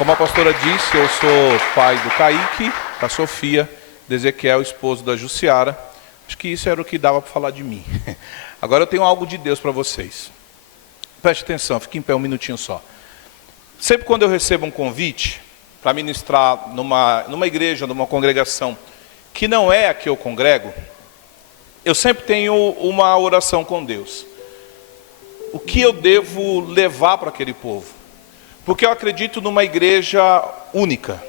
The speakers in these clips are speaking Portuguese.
Como a pastora disse, eu sou pai do Kaique, da Sofia, de Ezequiel, esposo da Jussiara. Acho que isso era o que dava para falar de mim. Agora eu tenho algo de Deus para vocês. Preste atenção, fique em pé um minutinho só. Sempre quando eu recebo um convite para ministrar numa igreja, numa congregação que não é a que eu congrego, eu sempre tenho uma oração com Deus. O que eu devo levar para aquele povo? Porque eu acredito numa igreja única.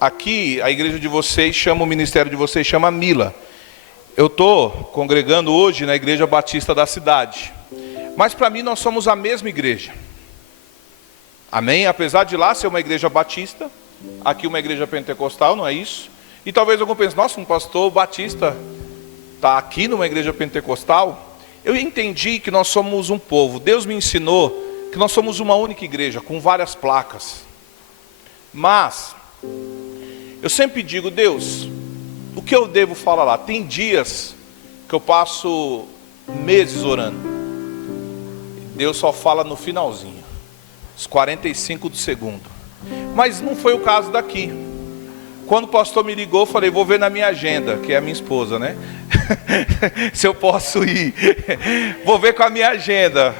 Aqui, a igreja de vocês o ministério de vocês chama Mila. Eu estou congregando hoje na igreja batista da cidade. Mas para mim nós somos a mesma igreja. Amém? Apesar de lá ser uma igreja batista, aqui uma igreja pentecostal, não é isso? E talvez algum pense, nossa, um pastor batista está aqui numa igreja pentecostal. Eu entendi que nós somos um povo. Deus me ensinou que nós somos uma única igreja, com várias placas. Mas eu sempre digo, Deus, o que eu devo falar lá? Tem dias que eu passo meses orando. Deus só fala no finalzinho, os 45 do segundo. Mas não foi o caso daqui. Quando o pastor me ligou, eu falei, vou ver na minha agenda, que é a minha esposa, né? Se eu posso ir. Vou ver com a minha agenda,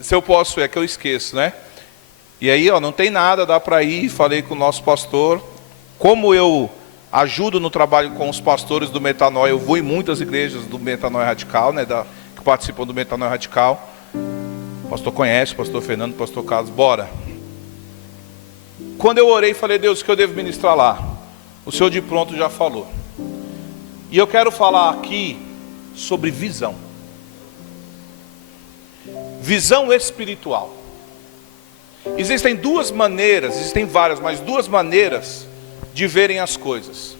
se eu posso ir, é que eu esqueço, né? E aí, não tem nada, dá para ir. Falei com o nosso pastor. Como eu ajudo no trabalho com os pastores do Metanoia, eu vou em muitas igrejas do Metanoia Radical, né? Que participam do Metanoia Radical. O pastor conhece, o pastor Fernando, o pastor Carlos, bora. Quando eu orei, falei, Deus, o que eu devo ministrar lá? O Senhor de pronto já falou. E eu quero falar aqui sobre visão. Visão espiritual. Existem duas maneiras, existem várias, mas duas maneiras de verem as coisas.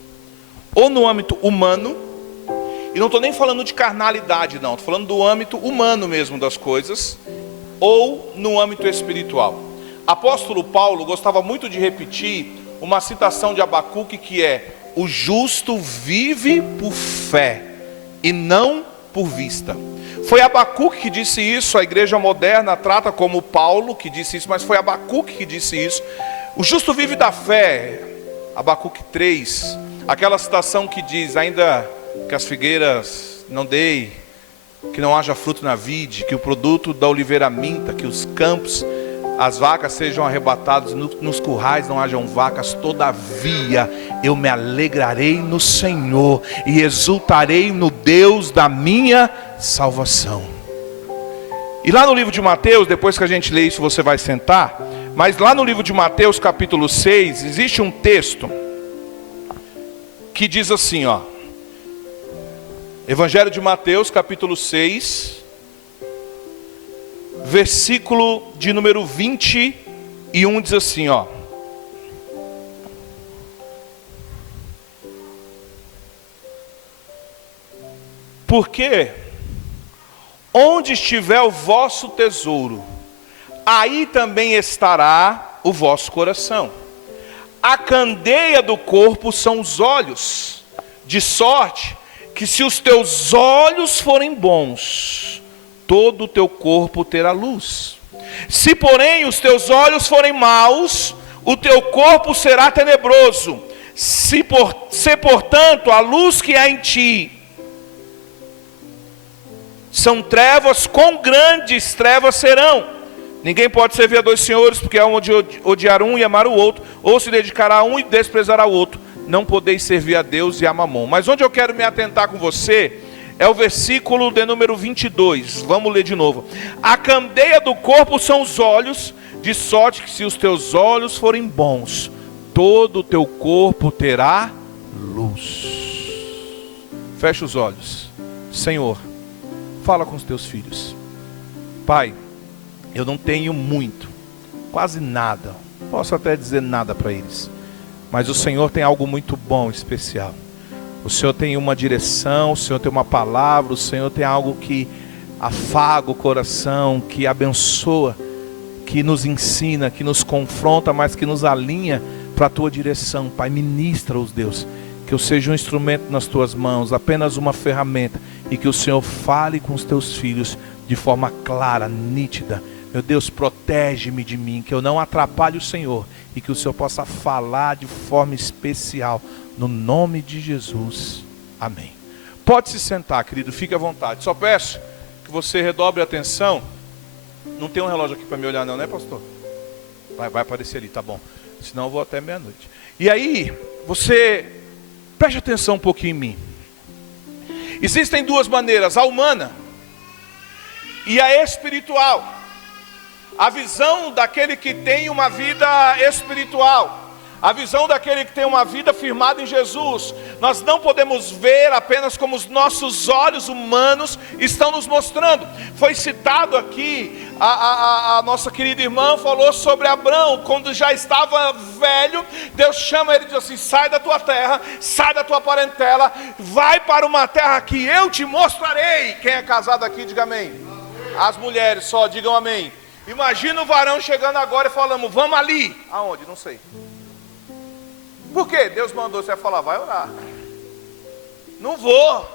Ou no âmbito humano, e não estou nem falando de carnalidade não, estou falando do âmbito humano mesmo das coisas, ou no âmbito espiritual. Apóstolo Paulo gostava muito de repetir uma citação de Abacuque que é: o justo vive por fé e não por vista. Foi Abacuque que disse isso, a igreja moderna trata como Paulo que disse isso, mas foi Abacuque que disse isso. O justo vive da fé, Abacuque 3, aquela citação que diz: ainda que as figueiras não deem, que não haja fruto na vide, que o produto da oliveira minta, que os campos, as vacas sejam arrebatadas, nos currais não hajam vacas, todavia eu me alegrarei no Senhor e exultarei no Deus da minha salvação. E lá no livro de Mateus, depois que a gente lê isso você vai sentar, mas lá no livro de Mateus capítulo 6, existe um texto que diz assim, Evangelho de Mateus capítulo 6, versículo de número 21 diz assim, porque onde estiver o vosso tesouro, aí também estará o vosso coração. A candeia do corpo são os olhos, de sorte que se os teus olhos forem bons, todo o teu corpo terá luz. Se porém os teus olhos forem maus, o teu corpo será tenebroso. Se portanto a luz que há em ti são trevas, quão grandes trevas serão. Ninguém pode servir a dois senhores, porque há um de odiar um e amar o outro, ou se dedicará a um e desprezará o outro. Não podeis servir a Deus e a Mamon. Mas onde eu quero me atentar com você é o versículo de número 22, vamos ler de novo. A candeia do corpo são os olhos, de sorte que se os teus olhos forem bons, todo o teu corpo terá luz. Fecha os olhos. Senhor, fala com os teus filhos. Pai, eu não tenho muito, quase nada, posso até dizer nada para eles, mas o Senhor tem algo muito bom, especial. O Senhor tem uma direção, o Senhor tem uma palavra, o Senhor tem algo que afaga o coração, que abençoa, que nos ensina, que nos confronta, mas que nos alinha para a tua direção. Pai, ministra-os, Deus, que eu seja um instrumento nas tuas mãos, apenas uma ferramenta, e que o Senhor fale com os teus filhos de forma clara, nítida, Meu Deus, protege-me de mim, que eu não atrapalhe o Senhor e que o Senhor possa falar de forma especial, no nome de Jesus. Amém. Pode se sentar, querido, fique à vontade. Só peço que você redobre a atenção. Não tem um relógio aqui para me olhar não, né, pastor? Vai aparecer ali, tá bom. Senão eu vou até meia-noite. E aí, você preste atenção um pouquinho em mim. Existem duas maneiras, a humana e a espiritual. A visão daquele que tem uma vida espiritual, a visão daquele que tem uma vida firmada em Jesus. Nós não podemos ver apenas como os nossos olhos humanos estão nos mostrando. Foi citado aqui, a nossa querida irmã falou sobre Abraão, quando já estava velho, Deus chama ele e diz assim: sai da tua terra, sai da tua parentela, vai para uma terra que eu te mostrarei. Quem é casado aqui, diga amém. As mulheres só digam amém. Imagina o varão chegando agora e falando: vamos ali. Aonde? Não sei. Por quê? Deus mandou você falar: vai orar. Não vou.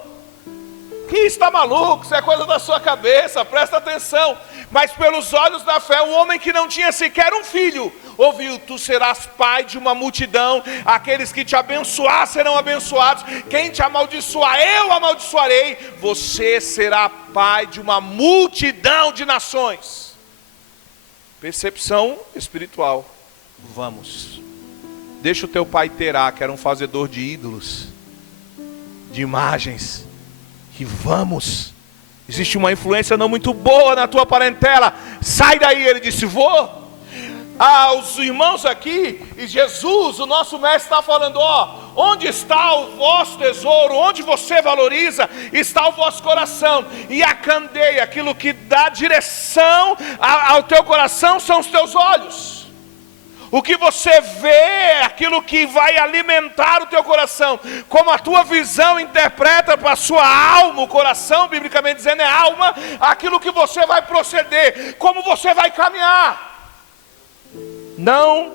Que está maluco? Isso é coisa da sua cabeça, presta atenção. Mas pelos olhos da fé, o homem que não tinha sequer um filho, ouviu: tu serás pai de uma multidão, aqueles que te abençoar serão abençoados, quem te amaldiçoar, eu amaldiçoarei. Você será pai de uma multidão de nações. Percepção espiritual. Vamos. Deixa o teu pai Terá, que era um fazedor de ídolos, de imagens, e vamos. Existe uma influência não muito boa na tua parentela. Sai daí. Ele disse: vou. Os irmãos aqui, e Jesus, o nosso mestre, está falando: onde está o vosso tesouro, onde você valoriza, está o vosso coração. E a candeia, aquilo que dá direção ao teu coração, são os teus olhos. O que você vê, aquilo que vai alimentar o teu coração. Como a tua visão interpreta para a sua alma, o coração, biblicamente dizendo, é alma, aquilo que você vai proceder, como você vai caminhar. Não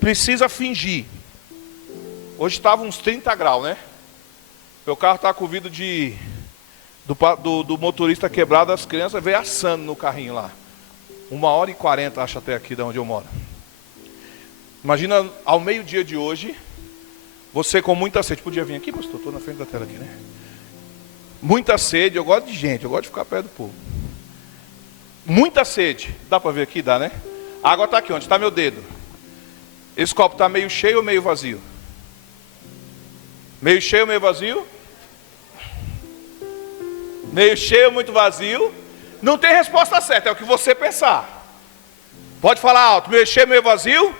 precisa fingir. Hoje estava uns 30 graus, né? Meu carro está com o vidro do motorista quebrado, as crianças veio assando no carrinho lá. 1h40, acho, até aqui de onde eu moro. Imagina ao meio-dia de hoje, você com muita sede. Podia vir aqui, pastor? Estou na frente da tela aqui, né? Muita sede, eu gosto de gente, eu gosto de ficar perto do povo. Muita sede. Dá para ver aqui? Dá, né? A água está aqui, onde está meu dedo. Esse copo está meio cheio ou meio vazio? Meio cheio ou meio vazio? Meio cheio ou muito vazio? Não tem resposta certa, é o que você pensar. Pode falar alto: meio cheio ou meio vazio?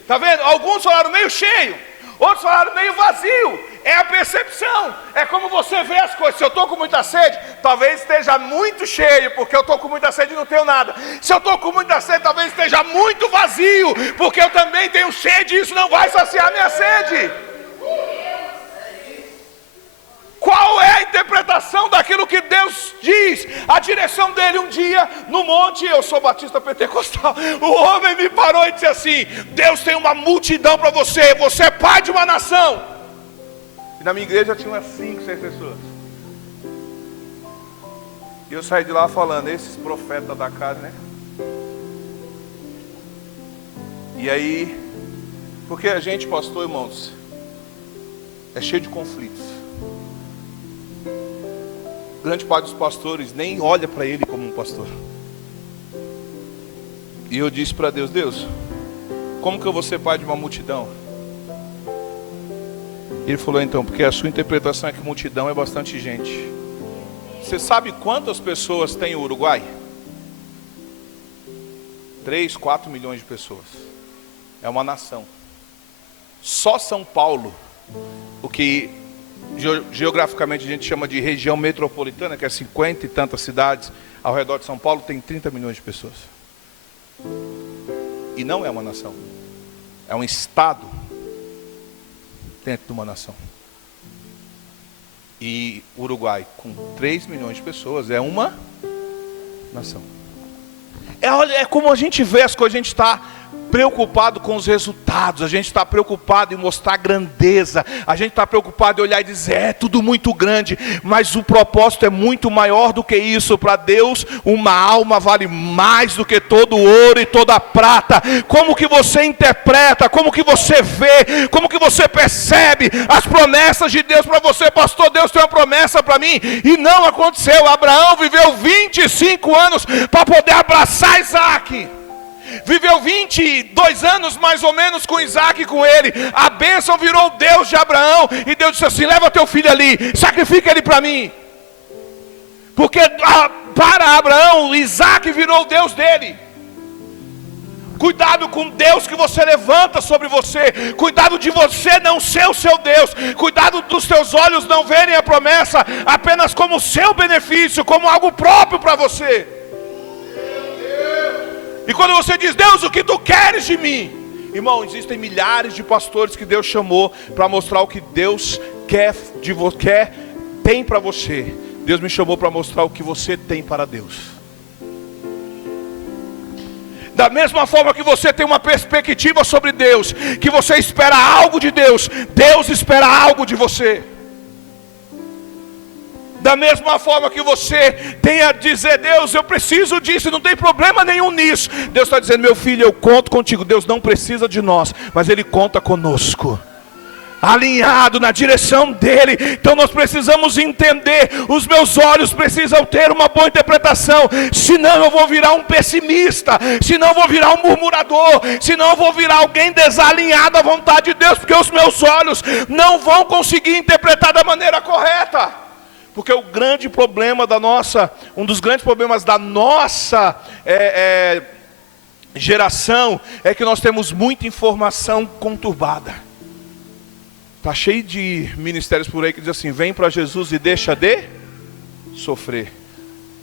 Está vendo? Alguns falaram meio cheio, outros falaram meio vazio. É a percepção, é como você vê as coisas. Se eu estou com muita sede, talvez esteja muito cheio, porque eu estou com muita sede e não tenho nada. Se eu estou com muita sede, talvez esteja muito vazio, porque eu também tenho sede e isso não vai saciar minha sede. Qual é a interpretação daquilo que Deus diz? A direção dele um dia no monte. Eu sou batista pentecostal. O homem me parou e disse assim: Deus tem uma multidão para você. Você é pai de uma nação. E na minha igreja tinha umas 5, 6 pessoas. E eu saí de lá falando: esses profetas da casa, né? E aí, porque a gente, pastor, irmãos, é cheio de conflitos. Grande parte dos pastores nem olha para ele como um pastor. E eu disse para Deus: Deus, como que eu vou ser pai de uma multidão? Ele falou: então, porque a sua interpretação é que multidão é bastante gente. Você sabe quantas pessoas tem o Uruguai? 3, 4 milhões de pessoas. É uma nação. Só São Paulo, o que geograficamente a gente chama de região metropolitana, que é 50 e tantas cidades ao redor de São Paulo, tem 30 milhões de pessoas. E não é uma nação, é um estado dentro de uma nação. E o Uruguai, com 3 milhões de pessoas, é uma nação. É como a gente vê as coisas, a gente está preocupado com os resultados, a gente está preocupado em mostrar grandeza, a gente está preocupado em olhar e dizer, é tudo muito grande, mas o propósito é muito maior do que isso. Para Deus, uma alma vale mais do que todo o ouro e toda a prata. Como que você interpreta, como que você vê, como que você percebe as promessas de Deus para você? Pastor, Deus tem uma promessa para mim, e não aconteceu. Abraão viveu 25 anos para poder abraçar Isaac. Viveu 22 anos mais ou menos com Isaac e com ele. A bênção virou o Deus de Abraão. E Deus disse assim, leva teu filho ali, sacrifica ele para mim. Porque para Abraão, Isaac virou o Deus dele. Cuidado com Deus que você levanta sobre você. Cuidado de você não ser o seu Deus. Cuidado dos teus olhos não verem a promessa apenas como seu benefício, como algo próprio para você. E quando você diz, Deus, o que tu queres de mim? Irmão, existem milhares de pastores que Deus chamou para mostrar o que Deus tem para você. Deus me chamou para mostrar o que você tem para Deus. Da mesma forma que você tem uma perspectiva sobre Deus, que você espera algo de Deus, Deus espera algo de você. Da mesma forma que você tem a dizer, Deus, eu preciso disso, não tem problema nenhum nisso. Deus está dizendo, meu filho, eu conto contigo. Deus não precisa de nós, mas Ele conta conosco. Alinhado na direção dEle. Então nós precisamos entender, os meus olhos precisam ter uma boa interpretação. Senão eu vou virar um pessimista, senão eu vou virar um murmurador, senão eu vou virar alguém desalinhado à vontade de Deus, porque os meus olhos não vão conseguir interpretar da maneira correta. Porque o grande problema um dos grandes problemas da nossa geração é que nós temos muita informação conturbada. Está cheio de ministérios por aí que dizem assim, vem para Jesus e deixa de sofrer.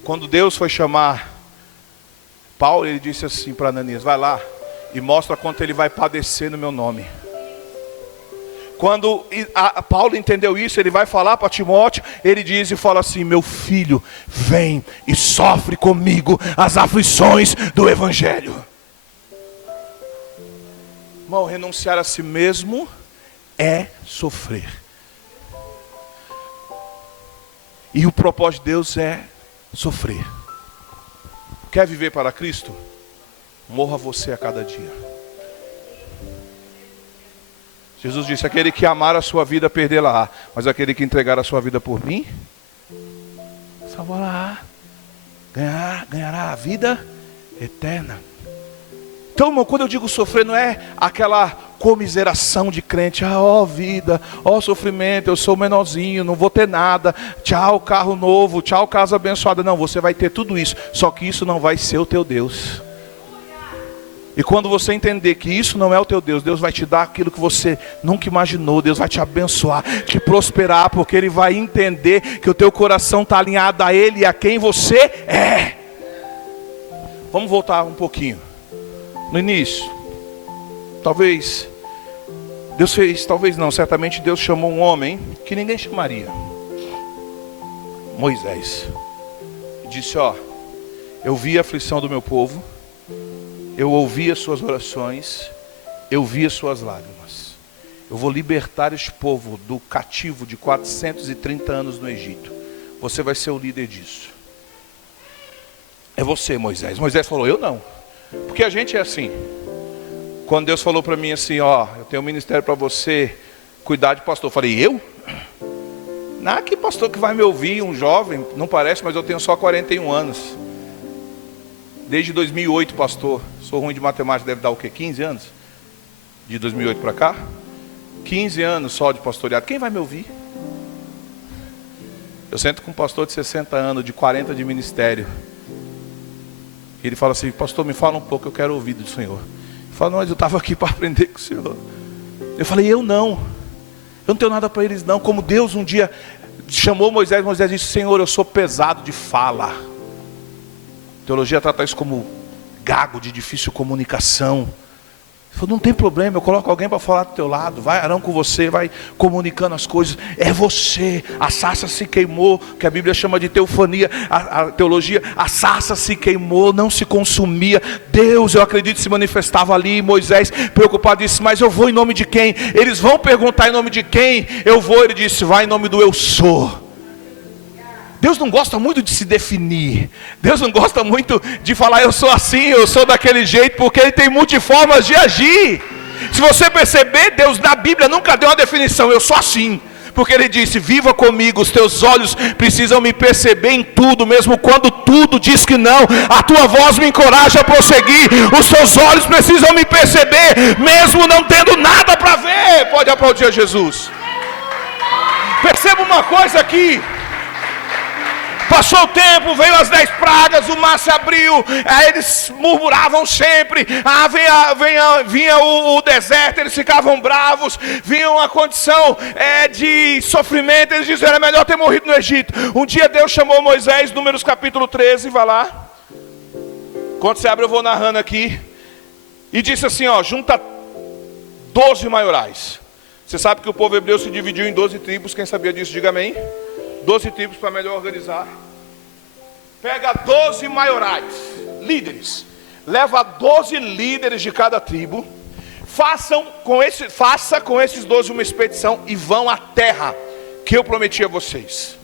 Quando Deus foi chamar Paulo, ele disse assim para Ananias, vai lá e mostra quanto ele vai padecer no meu nome. Quando Paulo entendeu isso, ele vai falar para Timóteo, ele diz e fala assim, meu filho, vem e sofre comigo as aflições do Evangelho. Irmão, renunciar a si mesmo é sofrer. E o propósito de Deus é sofrer. Quer viver para Cristo? Morra você a cada dia. Jesus disse, aquele que amar a sua vida, perdê-la-á. Mas aquele que entregar a sua vida por mim, salvará, ganhará a vida eterna. Então, irmão, quando eu digo sofrer, não é aquela comiseração de crente. Ó vida, ó sofrimento, eu sou menorzinho, não vou ter nada. Tchau, carro novo, tchau, casa abençoada. Não, você vai ter tudo isso. Só que isso não vai ser o teu Deus. E quando você entender que isso não é o teu Deus, Deus vai te dar aquilo que você nunca imaginou. Deus vai te abençoar, te prosperar, porque Ele vai entender que o teu coração está alinhado a Ele e a quem você é. Vamos voltar um pouquinho. No início, talvez Deus fez, talvez não, certamente Deus chamou um homem que ninguém chamaria, Moisés. Disse, ó, eu vi a aflição do meu povo, eu ouvi as suas orações, eu vi as suas lágrimas. Eu vou libertar este povo do cativo de 430 anos no Egito. Você vai ser o líder disso. É você, Moisés. Moisés falou, eu não. Porque a gente é assim. Quando Deus falou para mim assim, ó, eu tenho um ministério para você cuidar de pastor. Eu falei, eu? Não, que pastor que vai me ouvir, um jovem, não parece, mas eu tenho só 41 anos. Desde 2008, pastor. Sou ruim de matemática, deve dar o quê? 15 anos? De 2008 para cá? 15 anos só de pastoreado. Quem vai me ouvir? Eu sento com um pastor de 60 anos, de 40 de ministério. E ele fala assim, pastor, me fala um pouco, eu quero ouvir do Senhor. Eu falo, não, mas eu estava aqui para aprender com o Senhor. Eu falei, eu não tenho nada para eles não. Como Deus um dia chamou Moisés, Moisés disse, Senhor, eu sou pesado de fala. Teologia trata isso como gago de difícil comunicação. Ele falou, não tem problema, eu coloco alguém para falar do teu lado. Vai Arão com você, vai comunicando as coisas. É você, a sarça se queimou, que a Bíblia chama de teofania, a teologia. A sarça se queimou, não se consumia. Deus, eu acredito, se manifestava ali. Moisés preocupado disse, mas eu vou em nome de quem? Eles vão perguntar em nome de quem eu vou. Ele disse, vai em nome do eu sou. Deus não gosta muito de se definir. Deus não gosta muito de falar eu sou assim, eu sou daquele jeito, porque Ele tem multiformas de agir. Se você perceber, Deus na Bíblia nunca deu uma definição, eu sou assim. Porque Ele disse, viva comigo, os teus olhos precisam me perceber em tudo, mesmo quando tudo diz que não. A tua voz me encoraja a prosseguir, os teus olhos precisam me perceber, mesmo não tendo nada para ver. Pode aplaudir a Jesus. Perceba uma coisa aqui. Passou o tempo, veio as 10 pragas, o mar se abriu, aí eles murmuravam sempre, vinha o deserto, eles ficavam bravos, vinha uma condição de sofrimento, eles diziam, era melhor ter morrido no Egito. Um dia Deus chamou Moisés, Números capítulo 13, vai lá, quando você abre eu vou narrando aqui, e disse assim, junta 12 maiorais. Você sabe que o povo hebreu se dividiu em 12 tribos, quem sabia disso, diga amém. 12 tribos para melhor organizar. Pega 12 maiorais, líderes. Leva 12 líderes de cada tribo. Faça com esses 12 uma expedição e vão à terra que eu prometi a vocês.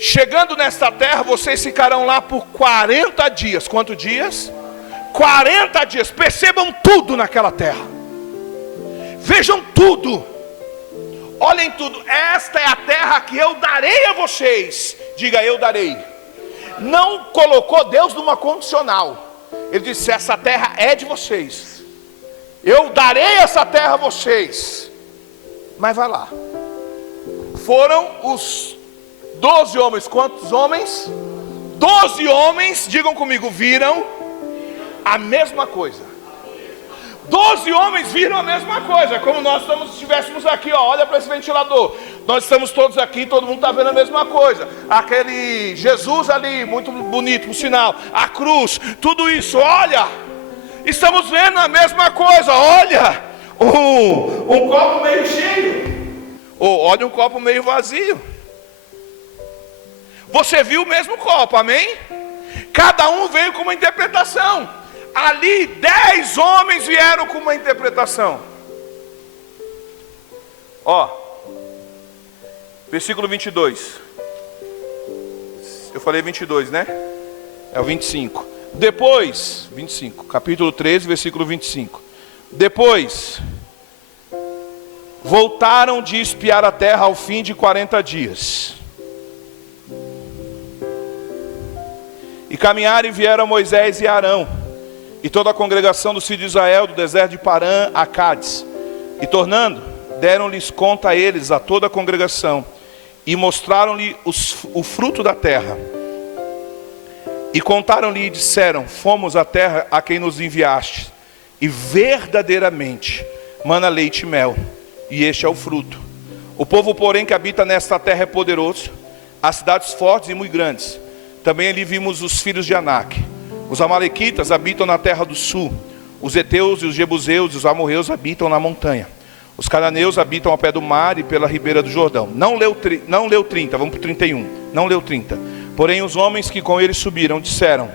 Chegando nesta terra, vocês ficarão lá por 40 dias. Quantos dias? 40 dias. Percebam tudo naquela terra. Vejam tudo. Olhem tudo, esta é a terra que eu darei a vocês. Diga, eu darei. Não colocou Deus numa condicional. Ele disse, essa terra é de vocês. Eu darei essa terra a vocês. Mas vai lá. Foram os 12 homens, quantos homens? 12 homens, digam comigo, viram a mesma coisa. 12 homens viram a mesma coisa, como nós estivéssemos aqui, olha para esse ventilador. Nós estamos todos aqui, todo mundo está vendo a mesma coisa. Aquele Jesus ali, muito bonito, por sinal. A cruz, tudo isso, olha. Estamos vendo a mesma coisa, olha. Um copo meio cheio. Ou olha um copo meio vazio. Você viu o mesmo copo, amém? Cada um veio com uma interpretação. Ali 10 homens vieram com uma interpretação. Versículo 22. Eu falei 22, né? É o 25. Depois, 25, capítulo 13, versículo 25. Depois, voltaram de espiar a terra ao fim de 40 dias. E caminharam e vieram Moisés e Arão e toda a congregação dos filhos de Israel, do deserto de Parã a Cádiz. E tornando, deram-lhes conta a eles, a toda a congregação, e mostraram-lhe o fruto da terra. E contaram-lhe e disseram, fomos à terra a quem nos enviaste, e verdadeiramente mana leite e mel, e este é o fruto. O povo, porém, que habita nesta terra é poderoso, as cidades fortes e muito grandes. Também ali vimos os filhos de Anak. Os amalequitas habitam na terra do sul. Os heteus e os jebuseus e os amorreus habitam na montanha. Os cananeus habitam ao pé do mar e pela ribeira do Jordão. Não leu 30, vamos para o 31. Não leu 30. Porém os homens que com eles subiram disseram,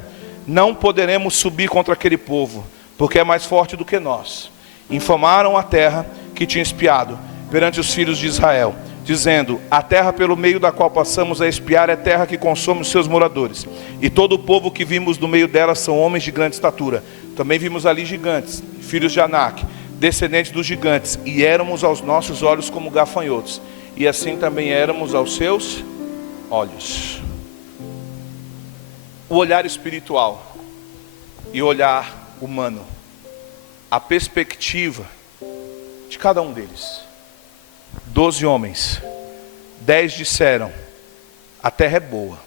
não poderemos subir contra aquele povo, porque é mais forte do que nós. Infamaram a terra que tinha espiado perante os filhos de Israel, dizendo, a terra pelo meio da qual passamos a espiar é terra que consome os seus moradores. E todo o povo que vimos no meio dela são homens de grande estatura. Também vimos ali gigantes, filhos de Anak, descendentes dos gigantes, e éramos aos nossos olhos como gafanhotos, e assim também éramos aos seus olhos. O olhar espiritual e o olhar humano, a perspectiva de cada um deles. 12 homens, 10 disseram, a terra é boa,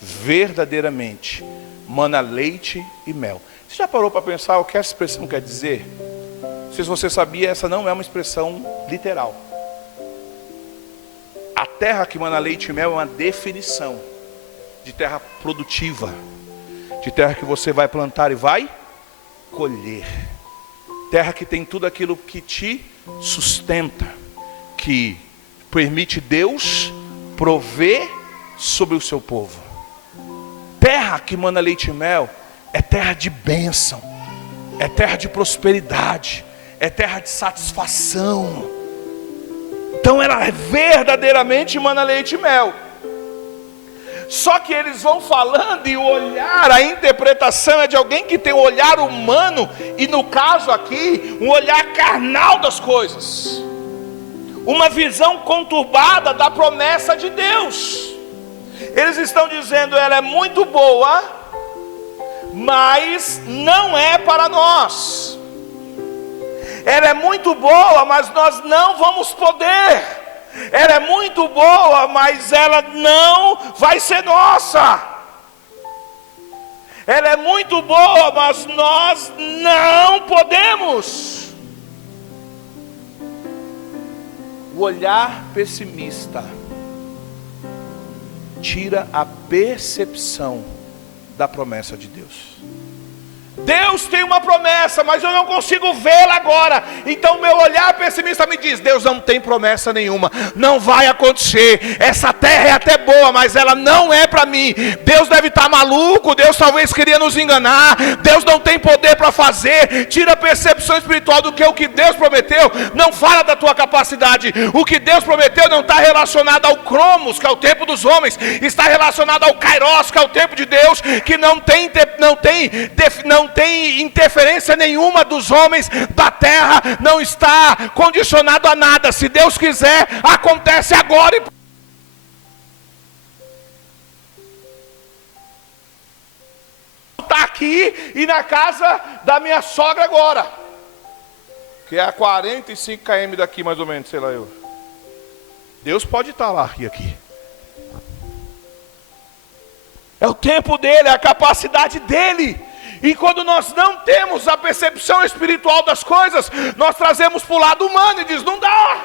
verdadeiramente, mana leite e mel. Você já parou para pensar o que essa expressão quer dizer? Se você sabia, essa não é uma expressão literal. A terra que mana leite e mel é uma definição de terra produtiva, de terra que você vai plantar e vai colher. Terra que tem tudo aquilo que te sustenta, que permite Deus prover sobre o seu povo. Terra que mana leite e mel é terra de bênção, é terra de prosperidade, é terra de satisfação. Então ela verdadeiramente mana leite e mel. Só que eles vão falando e o olhar, a interpretação é de alguém que tem um olhar humano, e no caso aqui, um olhar carnal das coisas. Uma visão conturbada da promessa de Deus. Eles estão dizendo, ela é muito boa, mas não é para nós. Ela é muito boa, mas nós não vamos poder. Ela é muito boa, mas ela não vai ser nossa. Ela é muito boa, mas nós não podemos. O olhar pessimista tira a percepção da promessa de Deus. Deus tem uma promessa, mas eu não consigo vê-la agora. Então meu olhar pessimista me diz, Deus não tem promessa nenhuma, não vai acontecer. Essa terra é até boa, mas ela não é para mim. Deus deve estar maluco, Deus talvez queria nos enganar, Deus não tem poder para fazer. Tira a percepção espiritual do que o que Deus prometeu não fala da tua capacidade. O que Deus prometeu não está relacionado ao Cromos, que é o tempo dos homens, está relacionado ao Kairos, que é o tempo de Deus, que não tem interferência nenhuma dos homens da terra, não está condicionado a nada. Se Deus quiser, acontece agora. Está aqui e na casa da minha sogra agora, que é a 45 km daqui mais ou menos, sei lá eu. Deus pode estar lá e aqui. É o tempo dele, é a capacidade dele. E quando nós não temos a percepção espiritual das coisas, nós trazemos para o lado humano e diz, não dá.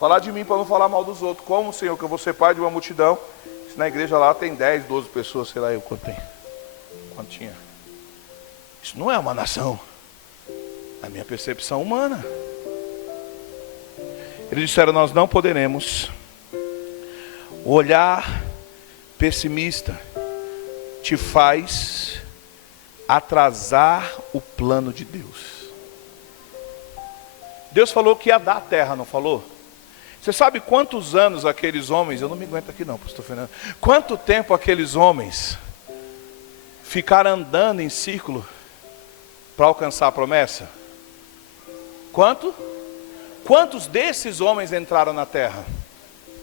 Falar de mim para não falar mal dos outros. Como, Senhor, que eu vou ser pai de uma multidão? Se na igreja lá tem 10, 12 pessoas, sei lá eu quanto tem. Quanto tinha. Isso não é uma nação. A minha percepção humana. Eles disseram, nós não poderemos. O olhar pessimista te faz atrasar o plano de Deus. Deus falou que ia dar a terra, não falou? Você sabe quantos anos aqueles homens, eu não me aguento aqui não, pastor Fernando, quanto tempo aqueles homens ficaram andando em círculo para alcançar a promessa? Quantos desses homens entraram na terra?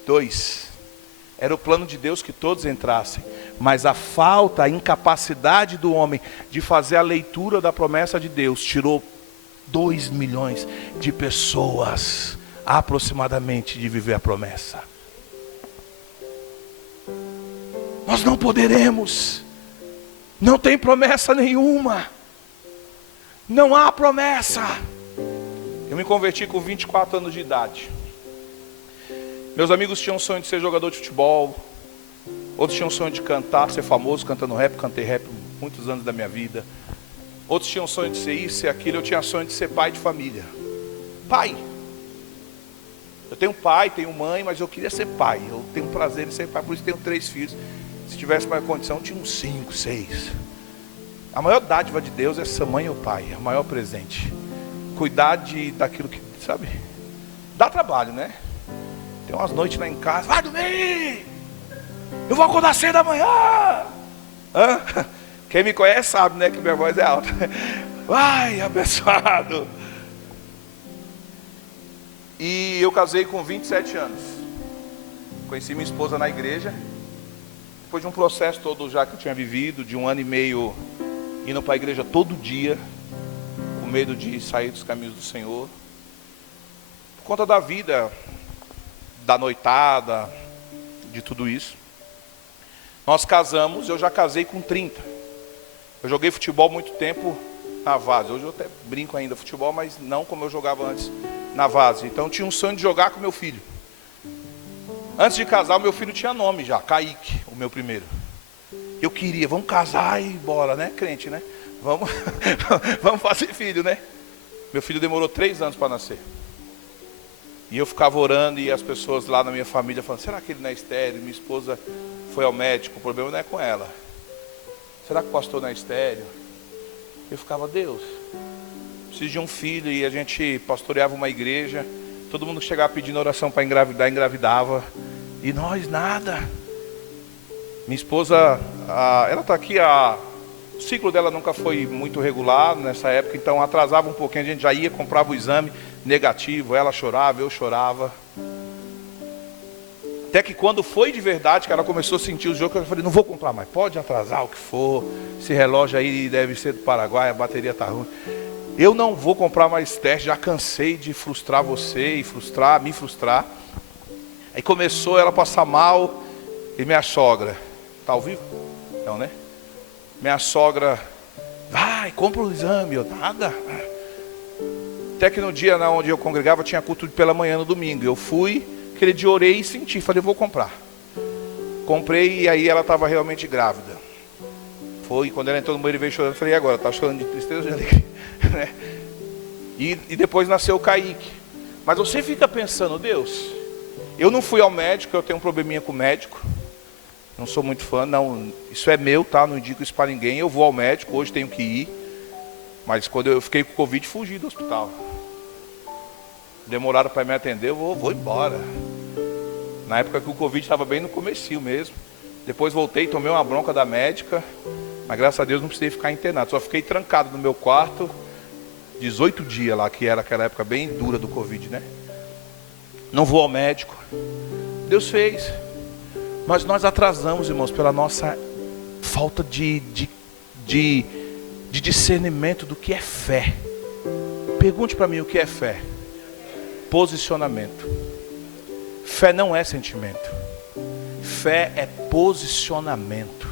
2. Era o plano de Deus que todos entrassem, mas a falta, a incapacidade do homem de fazer a leitura da promessa de Deus tirou 2 milhões de pessoas aproximadamente de viver a promessa. Nós não poderemos, não tem promessa nenhuma, não há promessa. Eu me converti com 24 anos de idade. Meus amigos tinham um sonho de ser jogador de futebol, outros tinham um sonho de cantar, ser famoso cantando rap. Cantei rap muitos anos da minha vida. Outros tinham um sonho de ser isso, ser aquilo. Eu tinha sonho de ser pai de família. Pai. Eu tenho pai, tenho mãe, mas eu queria ser pai. Eu tenho prazer em ser pai, por isso tenho 3 filhos. Se tivesse mais condição, eu tinha uns 5, 6. A maior dádiva de Deus é ser mãe ou pai, é o maior presente. Cuidar daquilo que, sabe, dá trabalho, né? Tem umas noites lá em casa, vai dormir, eu vou acordar cedo amanhã. Quem me conhece sabe, né, que minha voz é alta. Vai, abençoado. E eu casei com 27 anos. Conheci minha esposa na igreja. Depois de um processo todo já que eu tinha vivido, de 1 ano e meio indo para a igreja todo dia, com medo de sair dos caminhos do Senhor, por conta da vida, da noitada, de tudo isso. Nós casamos, eu já casei com 30. Eu joguei futebol muito tempo na várzea. Hoje eu até brinco ainda futebol, mas não como eu jogava antes na várzea. Então eu tinha um sonho de jogar com meu filho. Antes de casar, o meu filho tinha nome já, Kaique, o meu primeiro. Eu queria, vamos casar e bora, né, crente, né? Vamos, vamos fazer filho, né? Meu filho demorou 3 anos para nascer. E eu ficava orando e as pessoas lá na minha família falando, será que ele não é estéril? Minha esposa foi ao médico, o problema não é com ela. Será que o pastor não é estéril? Eu ficava, Deus, preciso de um filho. E a gente pastoreava uma igreja. Todo mundo que chegava pedindo oração para engravidar, engravidava. E nós nada. Minha esposa, ela está aqui, o ciclo dela nunca foi muito regular nessa época. Então atrasava um pouquinho, a gente já ia, comprava o exame negativo. Ela chorava, eu chorava. Até que quando foi de verdade, que ela começou a sentir os jogos, eu falei, não vou comprar mais, pode atrasar o que for. Esse relógio aí deve ser do Paraguai, a bateria está ruim. Eu não vou comprar mais teste, já cansei de frustrar você e me frustrar. Aí começou ela a passar mal e minha sogra, tá ao vivo? Não, né? Minha sogra, vai, compra o exame, eu nada. Até que no dia onde eu congregava tinha culto pela manhã no domingo. Eu fui, aquele dia orei e senti, falei, eu vou comprar. Comprei e aí ela estava realmente grávida. Foi, quando ela entrou no banheiro e veio chorando, eu falei, e agora? Está chorando de tristeza ou de alegria? E depois nasceu o Kaique. Mas você fica pensando, Deus, eu não fui ao médico, eu tenho um probleminha com o médico. Não sou muito fã, não, isso é meu, tá? Não indico isso para ninguém. Eu vou ao médico, hoje tenho que ir. Mas quando eu fiquei com Covid, fugi do hospital. Demoraram para me atender, eu vou embora. Na época que o Covid estava bem no comecinho mesmo. Depois voltei, tomei uma bronca da médica. Mas graças a Deus não precisei ficar internado. Só fiquei trancado no meu quarto 18 dias lá, que era aquela época bem dura do Covid, né? Não vou ao médico. Deus fez. Mas nós atrasamos, irmãos, pela nossa falta de discernimento do que é fé. Pergunte para mim o que é fé. Posicionamento. Fé não é sentimento. Fé é posicionamento.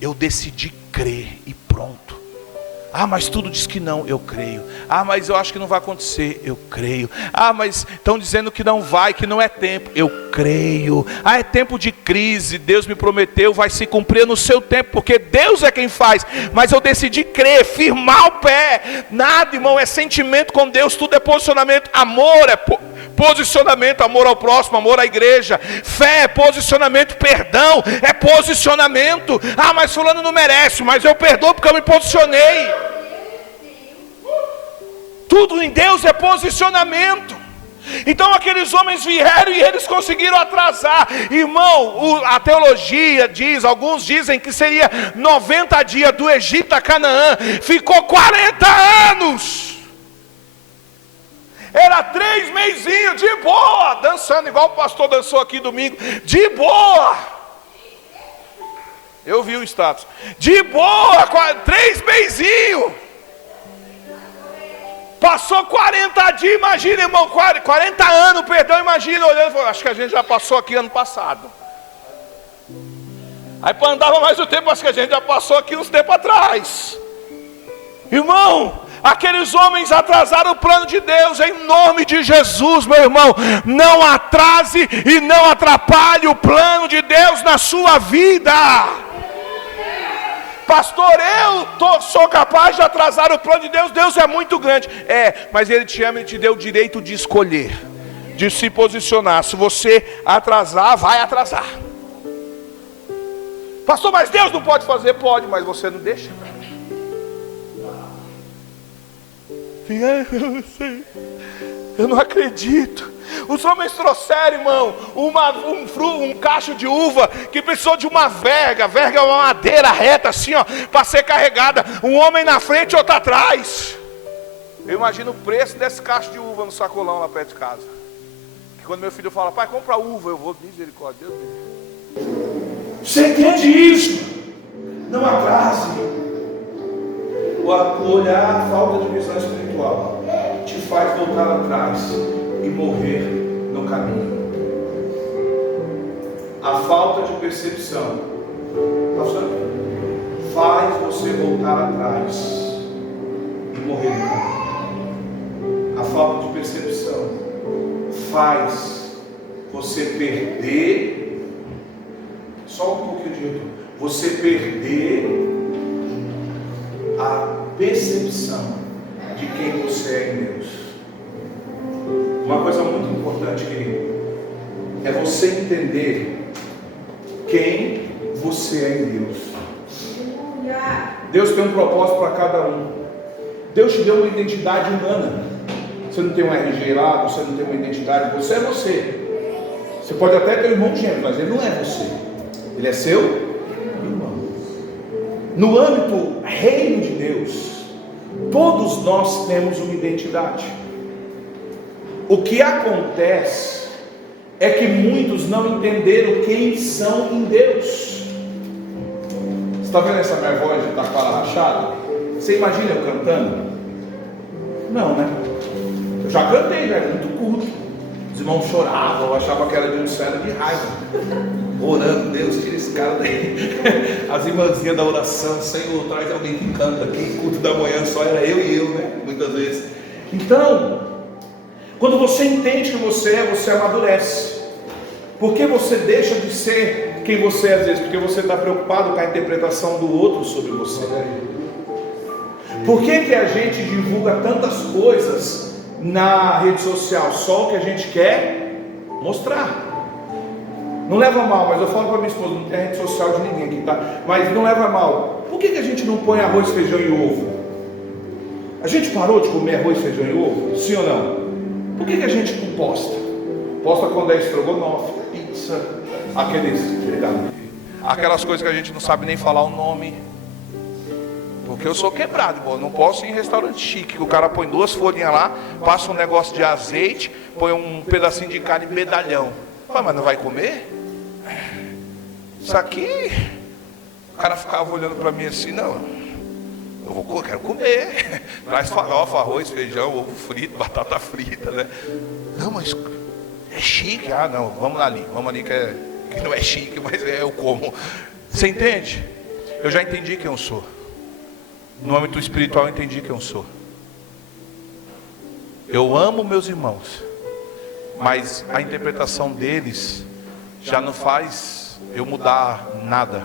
Eu decidi crer e pronto. Ah, mas tudo diz que não, eu creio. Ah, mas eu acho que não vai acontecer, eu creio. Ah, mas estão dizendo que não vai, que não é tempo, eu creio. Ah, é tempo de crise, Deus me prometeu, vai se cumprir no seu tempo, porque Deus é quem faz. Mas eu decidi crer, firmar o pé. Nada, irmão, é sentimento com Deus, tudo é posicionamento. Amor é posicionamento, amor ao próximo, amor à igreja. Fé é posicionamento, perdão é posicionamento. Ah, mas fulano não merece, mas eu perdoo porque eu me posicionei. Tudo em Deus é posicionamento. Então aqueles homens vieram e eles conseguiram atrasar. Irmão, a teologia diz, alguns dizem que seria 90 dias do Egito a Canaã. Ficou 40 anos. Era 3 mesinhos de boa, dançando igual o pastor dançou aqui domingo. De boa. Eu vi o status. De boa, 3 mesinhos. Passou 40 dias, imagina, irmão, 40 anos, perdão, imagina, olhando e falando, acho que a gente já passou aqui ano passado. Aí andava mais o tempo, acho que a gente já passou aqui uns tempos atrás. Irmão, aqueles homens atrasaram o plano de Deus, em nome de Jesus, meu irmão. Não atrase e não atrapalhe o plano de Deus na sua vida. Pastor, eu sou capaz de atrasar o plano de Deus. Deus é muito grande. Mas Ele te ama e te deu o direito de escolher, de se posicionar. Se você atrasar, vai atrasar. Pastor, mas Deus não pode fazer? Pode, mas você não deixa. Eu não acredito. Os homens trouxeram, irmão, um cacho de uva que precisou de uma verga. Verga é uma madeira reta assim, ó, para ser carregada. Um homem na frente e outro atrás. Eu imagino o preço desse cacho de uva no sacolão lá perto de casa. Que quando meu filho fala, pai, compra uva, eu vou, misericórdia, Deus Deus. Você entende isso? Não atrase. O olhar, a falta de visão espiritual te faz voltar atrás e morrer no caminho. A falta de percepção faz você voltar atrás e morrer no caminho. A falta de percepção faz você perder só um pouquinho de retorno. você perder a percepção de quem você é em Deus. Uma coisa muito importante, querido, é você entender quem você é em Deus. Deus tem um propósito para cada um. Deus te deu uma identidade humana. Você não tem um RG lá, você não tem uma identidade, você é você. Você pode até ter um irmão gêmeo, mas ele não é você. Ele é seu irmão. No âmbito reino de Deus, todos nós temos uma identidade. O que acontece é que muitos não entenderam quem são em Deus. Você está vendo essa minha voz de estar com ela rachada? Você imagina eu cantando? Não, né? Eu já cantei, velho, muito curto. Os irmãos choravam, eu achava que era de um céu de raiva. Orando, Deus, tira esse cara daí. As irmãzinhas da oração, Senhor, traz alguém que canta aqui. Culto da manhã só era eu e eu, né? Muitas vezes. Então, quando você entende que você amadurece. Por que você deixa de ser quem você é às vezes? Porque você está preocupado com a interpretação do outro sobre você. Por que a gente divulga tantas coisas na rede social? Só o que a gente quer mostrar. Não leva mal, mas eu falo para minha esposa, não tem rede social de ninguém aqui, tá? Mas não leva mal. Por que a gente não põe arroz, feijão e ovo? A gente parou de comer arroz, feijão e ovo? Sim ou não? Por que a gente não posta? Posta quando é estrogonofe, pizza, aquelas coisas que a gente não sabe nem falar o nome. Porque eu sou quebrado, irmão. Não posso ir em restaurante chique, que o cara põe 2 folhinhas lá, passa um negócio de azeite, põe um pedacinho de carne medalhão. Mas não vai comer? Isso aqui, o cara ficava olhando para mim assim, não, eu quero comer. Traz farofa, arroz, feijão, ovo frito, batata frita, né? Não, mas é chique. Ah, não, vamos ali que não é chique, mas eu como. Você entende? Eu já entendi quem eu sou. No âmbito espiritual eu entendi quem eu sou. Eu amo meus irmãos, mas a interpretação deles já não faz eu mudar nada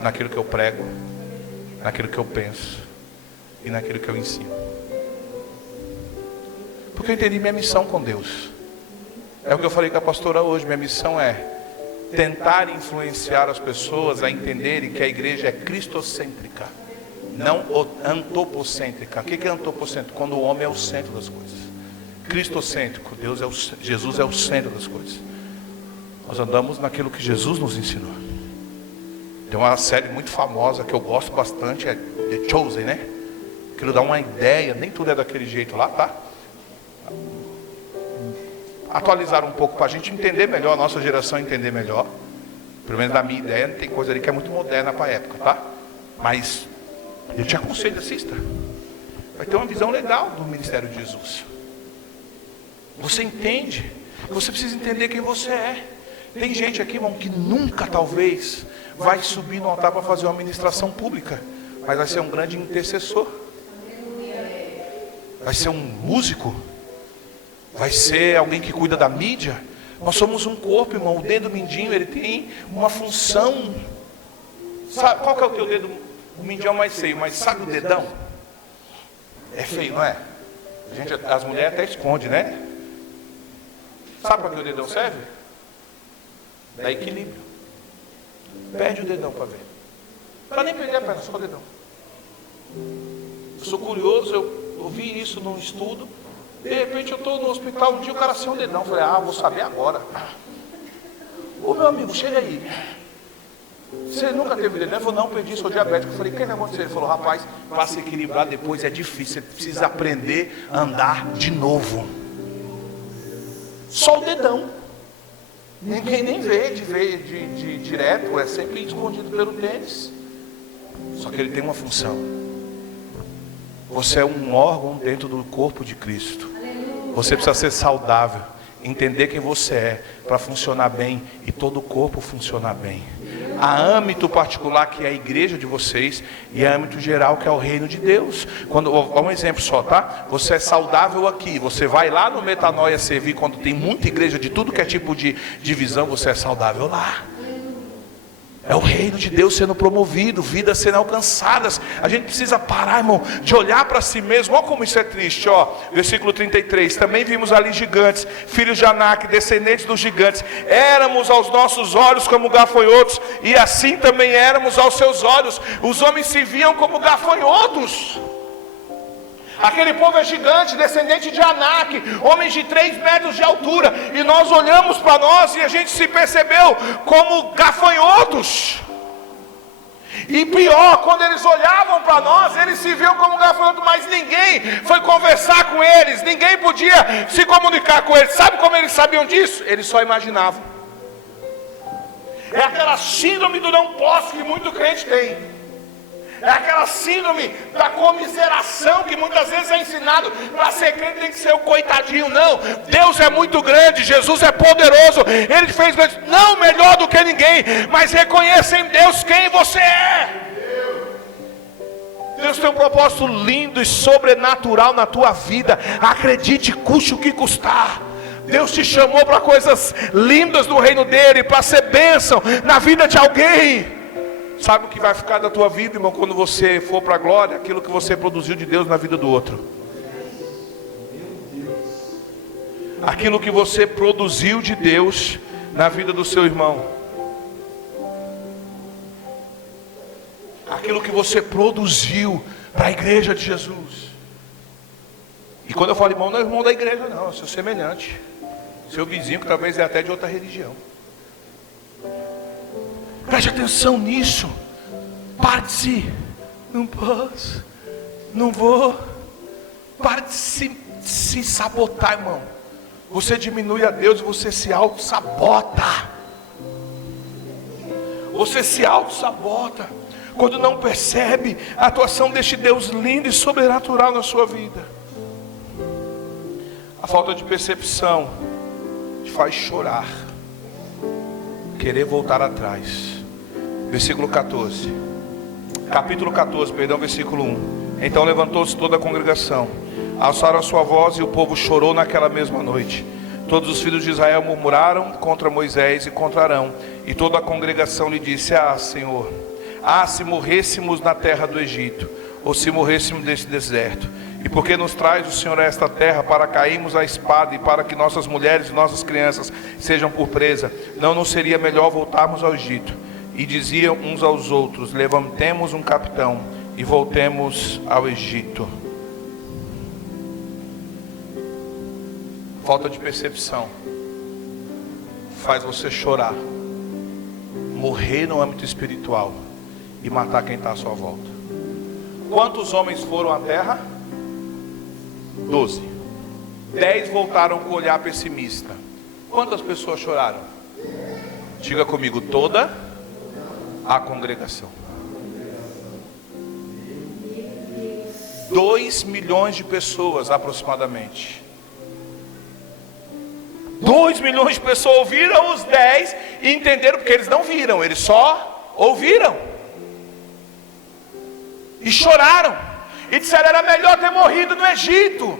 naquilo que eu prego, naquilo que eu penso e naquilo que eu ensino. Porque eu entendi minha missão com Deus. É o que eu falei com a pastora hoje. Minha missão é tentar influenciar as pessoas a entenderem que a igreja é cristocêntrica, não antropocêntrica. O que é antropocêntrico? Quando o homem é o centro das coisas. Cristocêntrico, Jesus é o centro das coisas. Nós andamos naquilo que Jesus nos ensinou. Tem uma série muito famosa que eu gosto bastante, é The Chosen, né? Aquilo dá uma ideia, nem tudo é daquele jeito lá, tá? Atualizar um pouco para a gente entender melhor, a nossa geração entender melhor. Pelo menos da minha ideia, tem coisa ali que é muito moderna para a época, tá? Mas eu te aconselho, assista. Vai ter uma visão legal do ministério de Jesus. Você entende? Você precisa entender quem você é. Tem gente aqui, irmão, que nunca talvez vai subir no altar para fazer uma ministração pública, mas vai ser um grande intercessor. Vai ser um músico. Vai ser alguém que cuida da mídia. Nós somos um corpo, irmão. O dedo mindinho, ele tem uma função. Sabe, qual que é o teu dedo? O mindinho é o mais feio, mas sabe o dedão? É feio, não é? As mulheres até escondem, né? Sabe para que o dedão serve? Dá equilíbrio. Perde o dedão para ver. Para nem perder a perna, só o dedão. Eu sou curioso, eu vi isso num estudo. De repente eu estou no hospital, um dia o cara sem o dedão. Eu falei, vou saber agora. Ô meu amigo, chega aí. Você nunca teve dedão? Ele falou, não, perdi, sou diabético. Eu falei, o que aconteceu? Ele falou, rapaz, para se equilibrar depois é difícil. Você precisa aprender a andar de novo. Só o dedão. Ninguém nem vê de direto, é sempre escondido pelo tênis. Só que ele tem uma função. Você é um órgão dentro do corpo de Cristo. Você precisa ser saudável, entender quem você é, para funcionar bem e todo o corpo funcionar bem. Há âmbito particular que é a igreja de vocês e há âmbito geral que é o reino de Deus. Um exemplo só, tá? Você é saudável aqui, você vai lá no Metanoia servir quando tem muita igreja de tudo que é tipo de divisão, você é saudável lá. É o reino de Deus sendo promovido, vidas sendo alcançadas. A gente precisa parar, irmão, de olhar para si mesmo. Olha como isso é triste, ó. Versículo 33. Também vimos ali gigantes, filhos de Anak, descendentes dos gigantes. Éramos aos nossos olhos como gafanhotos, e assim também éramos aos seus olhos. Os homens se viam como gafanhotos. Aquele povo é gigante, descendente de Anak, homens de 3 metros de altura, e nós olhamos para nós e a gente se percebeu como gafanhotos. E pior, quando eles olhavam para nós, eles se viam como gafanhotos, mas ninguém foi conversar com eles, ninguém podia se comunicar com eles. Sabe como eles sabiam disso? Eles só imaginavam. É aquela síndrome do não posso que muito crente tem. É aquela síndrome da comiseração que muitas vezes é ensinado. Para ser crente tem que ser o coitadinho. Não, Deus é muito grande, Jesus é poderoso, Ele fez não melhor do que ninguém, mas reconheça em Deus quem você é. Deus tem um propósito lindo e sobrenatural na tua vida. Acredite, custe o que custar. Deus te chamou para coisas lindas do reino dele, para ser bênção na vida de alguém. Sabe o que vai ficar da tua vida, irmão, quando você for para a glória? Aquilo que você produziu de Deus na vida do outro. Aquilo que você produziu de Deus na vida do seu irmão. Aquilo que você produziu para a igreja de Jesus. E quando eu falo irmão, não é irmão da igreja não, é seu semelhante, seu vizinho, que talvez é até de outra religião. Preste atenção nisso. Pare de não posso, não vou. Pare de se sabotar, irmão. Você diminui a Deus e você se auto-sabota. Você se auto-sabota quando não percebe a atuação deste Deus lindo e sobrenatural na sua vida. A falta de percepção te faz chorar, querer voltar atrás. Versículo 14. Capítulo 14, perdão, versículo 1. Então levantou-se toda a congregação, alçaram a sua voz e o povo chorou naquela mesma noite. Todos os filhos de Israel murmuraram contra Moisés e contra Arão, e toda a congregação lhe disse: Ah, Senhor, se morrêssemos na terra do Egito, ou se morrêssemos neste deserto. E por que nos traz o Senhor a esta terra para cairmos à espada e para que nossas mulheres e nossas crianças sejam por presa? Não seria melhor voltarmos ao Egito? E diziam uns aos outros: levantemos um capitão e voltemos ao Egito. Falta de percepção faz você chorar, morrer no âmbito espiritual e matar quem está à sua volta. Quantos homens foram à terra? 12. 10 voltaram com o olhar pessimista. Quantas pessoas choraram? Diga comigo: toda a congregação. 2 milhões de pessoas aproximadamente. 2 milhões de pessoas ouviram os 10 e entenderam, porque eles não viram, eles só ouviram. E choraram. E disseram: era melhor ter morrido no Egito.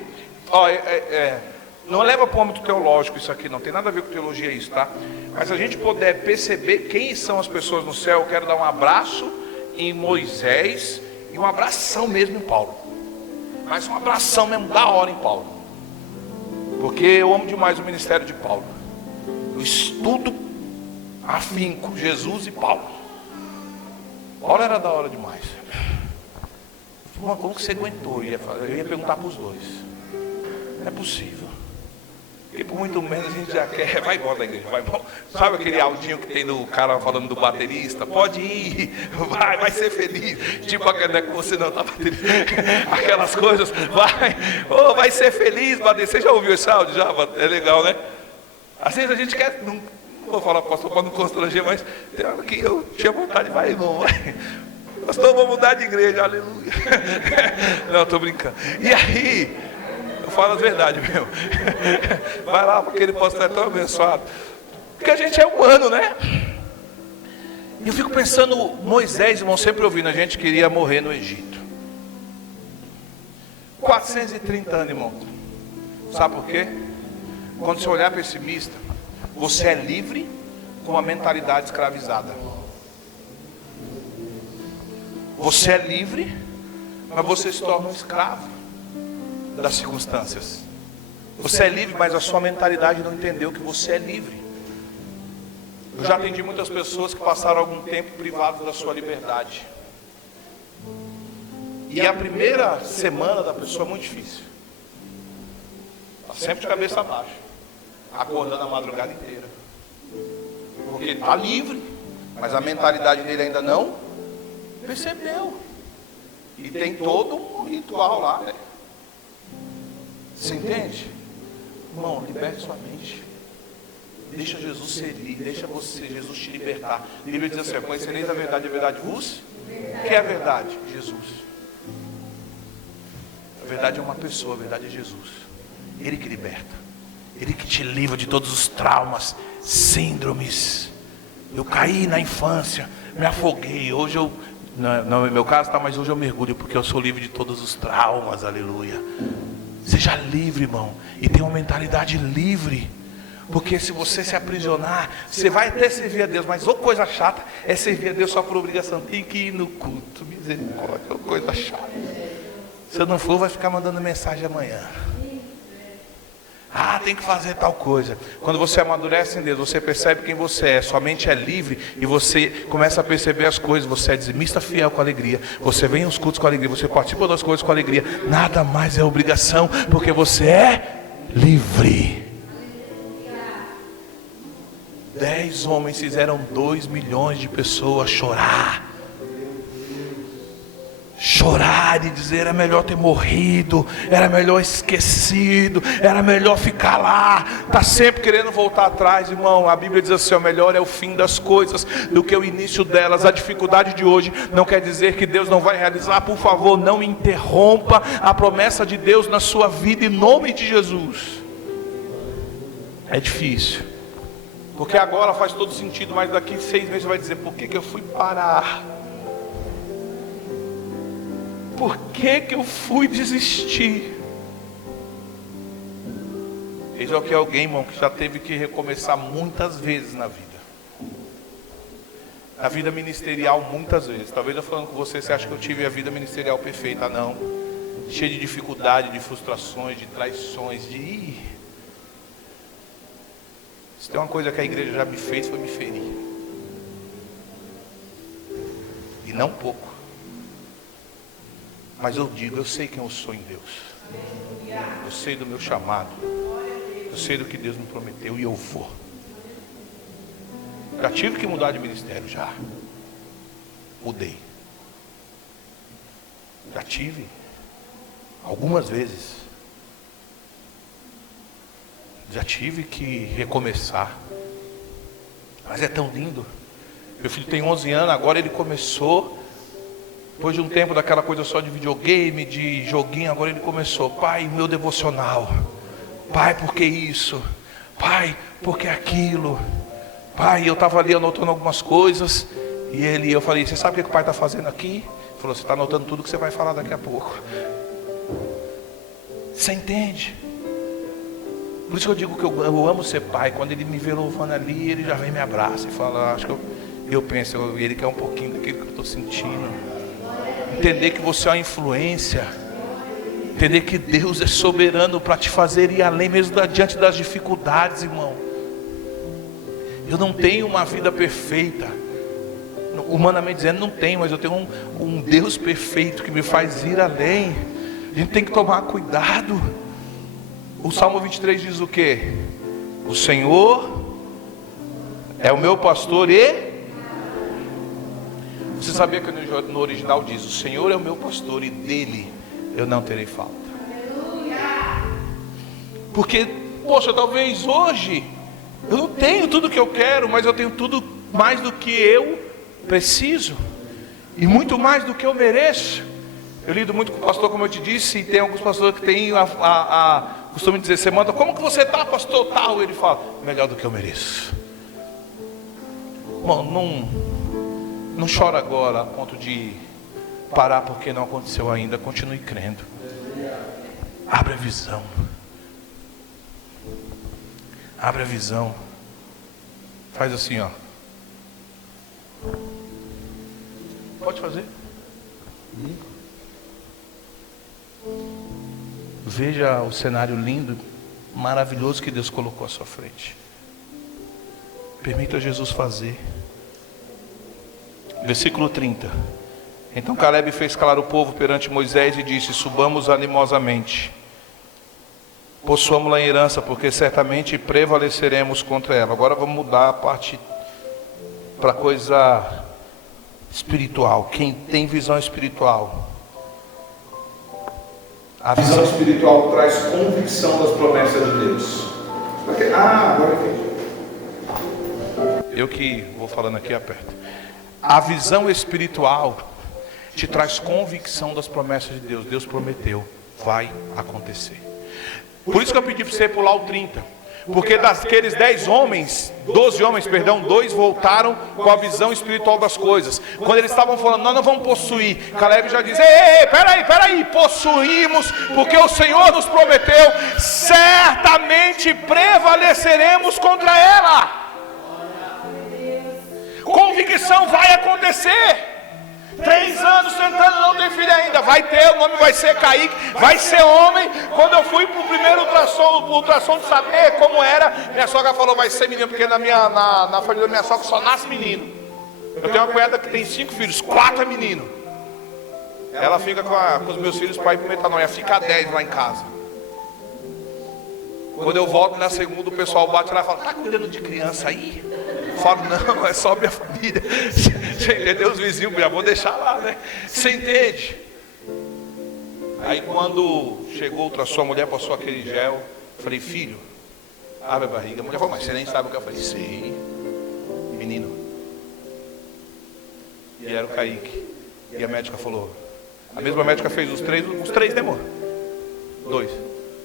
Não leva para o âmbito teológico isso aqui, não tem nada a ver com teologia isso, tá? Mas se a gente puder perceber quem são as pessoas no céu, eu quero dar um abraço em Moisés e um abração mesmo em Paulo. Mas um abração mesmo da hora em Paulo, porque eu amo demais o ministério de Paulo. Eu estudo afinco Jesus e Paulo. Paulo era da hora demais. Como que você aguentou? Eu ia perguntar para os dois. Não é possível. Porque por muito menos a gente já quer. Vai embora da igreja, vai embora. Sabe aquele áudio que tem do cara falando do baterista? Pode ir, vai ser feliz. Tipo aquele, não é com você não, tá baterista. Aquelas coisas, vai ser feliz, baterista. Você já ouviu esse áudio? Já? É legal, né? Às vezes a gente quer, não vou falar pastor para não constranger, mas tem hora que eu tinha vontade, vai irmão, vai. Pastor, vou mudar de igreja, aleluia. Não, estou brincando. E aí, eu falo a verdade, meu. Vai lá, porque ele possa estar tão abençoado. Porque a gente é humano, né? E eu fico pensando, Moisés, irmão, sempre ouvindo, a gente queria morrer no Egito. 430 anos, irmão. Sabe por quê? Quando você olhar pessimista, você é livre com a mentalidade escravizada. Você é livre, mas você se torna um escravo das circunstâncias. Você é livre, mas a sua mentalidade não entendeu que você é livre. Eu já atendi muitas pessoas que passaram algum tempo privadas da sua liberdade. E a primeira semana da pessoa é muito difícil. Está sempre de cabeça baixa, acordando a madrugada inteira. Porque ele está livre, mas a mentalidade dele ainda não percebeu. E tem todo um ritual lá, né? Você entende? Irmão, liberte sua mente. Deixa Jesus ser livre, deixa Jesus te libertar. A Bíblia diz assim: conhecereis a verdade vos. O que é a verdade? Jesus. A verdade é uma pessoa, a verdade é Jesus. Ele que liberta, Ele que te livra de todos os traumas, síndromes. Eu caí na infância, me afoguei, hoje eu, não é meu caso, tá, mas hoje eu mergulho, porque eu sou livre de todos os traumas, aleluia. Seja livre, irmão, e tenha uma mentalidade livre. Porque se você se aprisionar, você vai até servir a Deus, mas outra coisa chata é servir a Deus só por obrigação. Tem que ir no culto, misericórdia, outra coisa chata. Se eu não for, vai ficar mandando mensagem amanhã. Ah, tem que fazer tal coisa. Quando você amadurece em Deus, você percebe quem você é, sua mente é livre e você começa a perceber as coisas. Você é dizimista fiel com alegria, você vem aos cultos com alegria, você participa das coisas com alegria. Nada mais é obrigação, porque você é livre. 10 homens fizeram 2 milhões de pessoas chorar. Chorar e dizer: era melhor ter morrido, era melhor esquecido, era melhor ficar lá. Está sempre querendo voltar atrás, irmão. A Bíblia diz assim: o melhor é o fim das coisas do que o início delas. A dificuldade de hoje não quer dizer que Deus não vai realizar. Por favor, não interrompa a promessa de Deus na sua vida, em nome de Jesus. É difícil, porque agora faz todo sentido, mas daqui 6 meses você vai dizer: por que eu fui parar? Por que eu fui desistir? Veja que alguém, irmão, que já teve que recomeçar muitas vezes na vida. Na vida ministerial, muitas vezes. Talvez eu falando com você acha que eu tive a vida ministerial perfeita. Não. Cheia de dificuldade, de frustrações, de traições, de... Se tem uma coisa que a igreja já me fez, foi me ferir. E não pouco. Mas eu digo, eu sei quem eu sou em Deus. Eu sei do meu chamado. Eu sei do que Deus me prometeu e eu vou. Já tive que mudar de ministério, já. Mudei. Já tive. Algumas vezes. Já tive que recomeçar. Mas é tão lindo. Meu filho tem 11 anos, agora ele começou... Depois de um tempo daquela coisa só de videogame, de joguinho, agora ele começou: pai, meu devocional. Pai, por que isso? Pai, por que aquilo? Pai, eu estava ali anotando algumas coisas. E eu falei: você sabe o que o pai está fazendo aqui? Ele falou: você está anotando tudo que você vai falar daqui a pouco. Você entende? Por isso que eu digo que eu amo ser pai. Quando ele me vê louvando ali, ele já vem me abraça e fala: acho que eu penso, ele quer um pouquinho daquilo que eu estou sentindo. Entender que você é uma influência. Entender que Deus é soberano para te fazer ir além mesmo diante das dificuldades, irmão. Eu não tenho uma vida perfeita. Humanamente dizendo, não tenho, mas eu tenho um Deus perfeito que me faz ir além. A gente tem que tomar cuidado. O Salmo 23 diz o quê? O Senhor é o meu pastor e... Você sabia que no original diz: o Senhor é o meu pastor e dele eu não terei falta. Porque, poxa, talvez hoje eu não tenho tudo que eu quero, mas eu tenho tudo mais do que eu preciso. E muito mais do que eu mereço. Eu lido muito com o pastor, como eu te disse, e tem alguns pastores que têm costume dizer: você manda, como que você está, pastor tal? Ele fala: melhor do que eu mereço. Bom, não chora agora a ponto de parar porque não aconteceu ainda. Continue crendo. Abre a visão. Abre a visão. Faz assim, ó. Pode fazer. Veja o cenário lindo, maravilhoso que Deus colocou à sua frente. Permita Jesus fazer. Versículo 30. Então Caleb fez calar o povo perante Moisés e disse: subamos animosamente, possuamos-la em herança, porque certamente prevaleceremos contra ela. Agora vamos mudar a parte para coisa espiritual. Quem tem visão espiritual, a visão espiritual traz convicção das promessas de Deus. Agora entendi. Eu que vou falando aqui, aperto. A visão espiritual te traz convicção das promessas de Deus. Deus prometeu, vai acontecer. Por isso que eu pedi para você pular o 30. Porque daqueles 12 homens, 2 voltaram com a visão espiritual das coisas. Quando eles estavam falando, nós não vamos possuir, Caleb já diz: ei, peraí, possuímos, porque o Senhor nos prometeu, certamente prevaleceremos contra ela. Convicção, vai acontecer. 3 anos tentando, não ter filho ainda. Vai ter, o nome vai ser Kaique, vai ser homem. Quando eu fui para o primeiro ultrassom de saber como era, minha sogra falou: vai ser menino, porque na família da minha sogra só nasce menino. Eu tenho uma cunhada que tem 5 filhos, 4 é menino. Ela fica com os meus filhos para ir para o metanoia, fica 10 lá em casa. Quando eu volto na segunda, o pessoal bate lá e fala: tá cuidando de criança aí? Eu falo: não, é só minha família. Você entendeu? Os vizinhos, já vou deixar lá, né? Você entende? Aí quando chegou o ultrassom, a mulher passou aquele gel. Eu falei: filho, abre a barriga. A mulher falou: mas você nem sabe o que eu falei. Sei, menino. E era o Kaique. E a médica falou, a mesma médica fez os três demônios.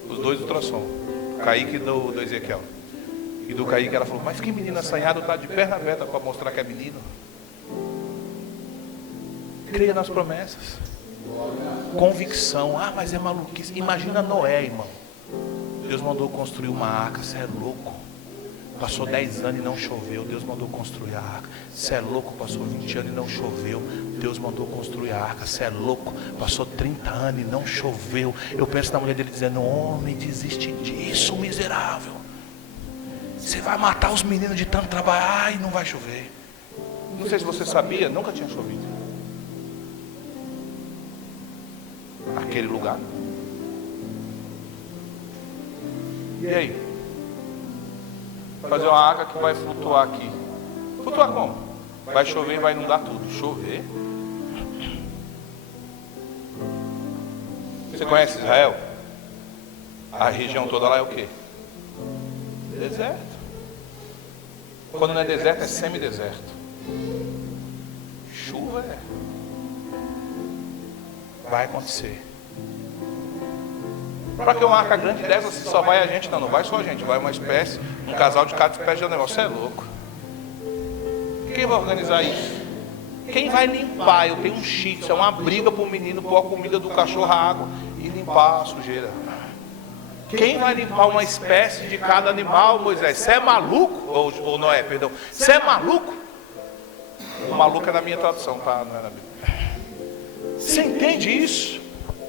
Os 2 ultrassom. O Kaique e do Ezequiel. E do Kaique ela falou: mas que menino assanhado, está de perna aberta para mostrar que é menino. Creia nas promessas. Convicção. Mas é maluquice. Imagina Noé, irmão. Deus mandou construir uma arca. Você é louco. Passou 10 anos e não choveu. Deus mandou construir a arca. Você é louco. Passou 20 anos e não choveu. Deus mandou construir a arca. Você é louco. Passou 30 anos e não choveu. Eu penso na mulher dele dizendo: homem, desiste disso, miserável. Você vai matar os meninos de tanto trabalhar e não vai chover. Não sei se você sabia, nunca tinha chovido aquele lugar. E aí? Fazer uma água que vai flutuar aqui. Flutuar como? Vai chover e vai inundar tudo. Chover? Você conhece Israel? A região toda lá é o quê? Deserto. Quando não é deserto, é semi-deserto. Chuva vai acontecer. Para que uma arca grande dessa, se só vai a gente, não vai só a gente, vai uma espécie, um casal de cada espécie de negócio. Você é louco. Quem vai organizar isso? Quem vai limpar? Eu tenho um shih, é uma briga para o menino pôr a comida do cachorro, a água e limpar a sujeira. Quem vai limpar uma espécie de cada animal, Moisés? Você é maluco? Ou Noé, perdão. Você é maluco? O maluco é na minha tradução, tá? Não é na Bíblia. Você entende isso?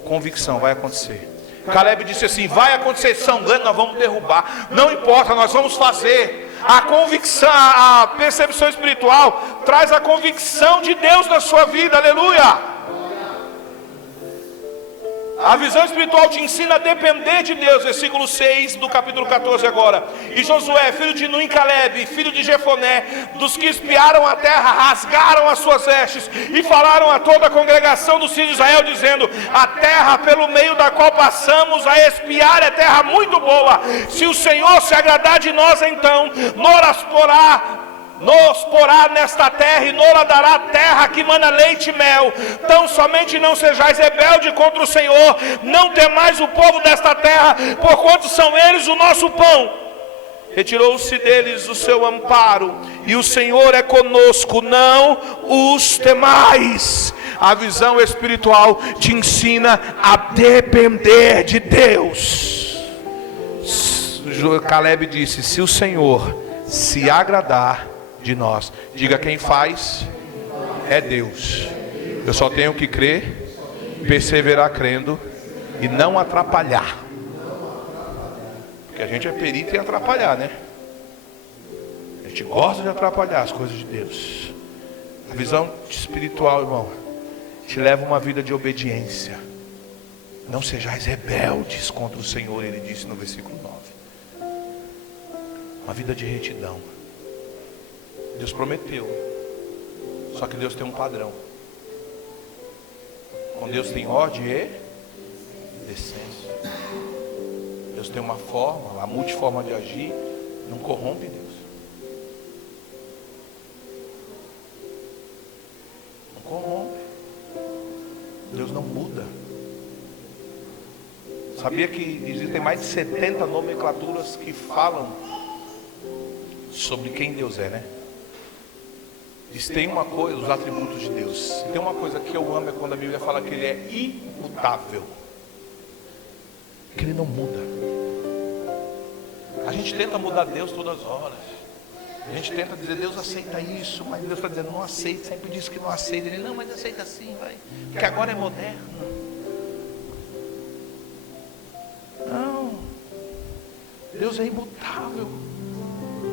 Convicção, vai acontecer. Caleb disse assim: vai acontecer, sangrando, nós vamos derrubar. Não importa, nós vamos fazer. A convicção, a percepção espiritual traz a convicção de Deus na sua vida, aleluia. A visão espiritual te ensina a depender de Deus. Versículo 6 do capítulo 14 agora. E Josué, filho de Nun e Caleb, filho de Jefoné, dos que espiaram a terra, rasgaram as suas vestes e falaram a toda a congregação dos filhos de Israel, dizendo: a terra pelo meio da qual passamos a espiar é terra muito boa. Se o Senhor se agradar de nós, então nos porá nesta terra e nos dará terra que mana leite e mel. Tão somente não sejais rebelde contra o Senhor, não temais o povo desta terra, porquanto são eles o nosso pão. Retirou-se deles o seu amparo, e o Senhor é conosco, não os temais. A visão espiritual te ensina a depender de Deus. Caleb disse: se o Senhor se agradar de nós, diga: quem faz é Deus. Eu só tenho que crer perseverar crendo e não atrapalhar. Porque a gente é perito em atrapalhar, né? A gente gosta de atrapalhar as coisas de Deus. A visão espiritual, irmão, te leva a uma vida de obediência. Não sejais rebeldes contra o Senhor, ele disse no versículo 9. Uma vida de retidão. Deus prometeu. Só que Deus tem um padrão. Com Deus tem ordem e decência. Deus tem uma forma, uma multiforma de agir. Não corrompe Deus. Não corrompe. Deus não muda. Sabia que existem mais de 70 nomenclaturas que falam sobre quem Deus é, né? Diz, tem uma coisa, os atributos de Deus. Tem uma coisa que eu amo, é quando a Bíblia fala que ele é imutável, que ele não muda. A gente tenta mudar Deus todas as horas. A gente tenta dizer, Deus aceita isso, mas Deus está dizendo, não aceita. Sempre diz que não aceita. Ele, não, mas aceita sim, vai. Porque agora é moderno. Não. Deus é imutável.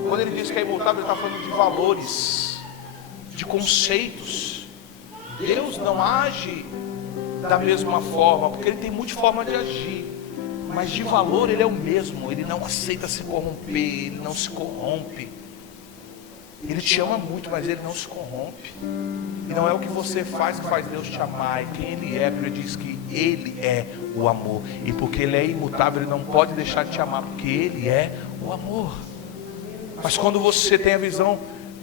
Quando ele diz que é imutável, ele está falando de valores, de conceitos. Deus não age da mesma forma, porque ele tem multiforma de agir, mas de valor ele é o mesmo. Ele não aceita se corromper, ele não se corrompe. Ele te ama muito, mas ele não se corrompe. E não é o que você faz que faz Deus te amar, é quem ele é. A Bíblia diz que ele é o amor, e porque ele é imutável, ele não pode deixar de te amar, porque ele é o amor. Mas quando você tem a visão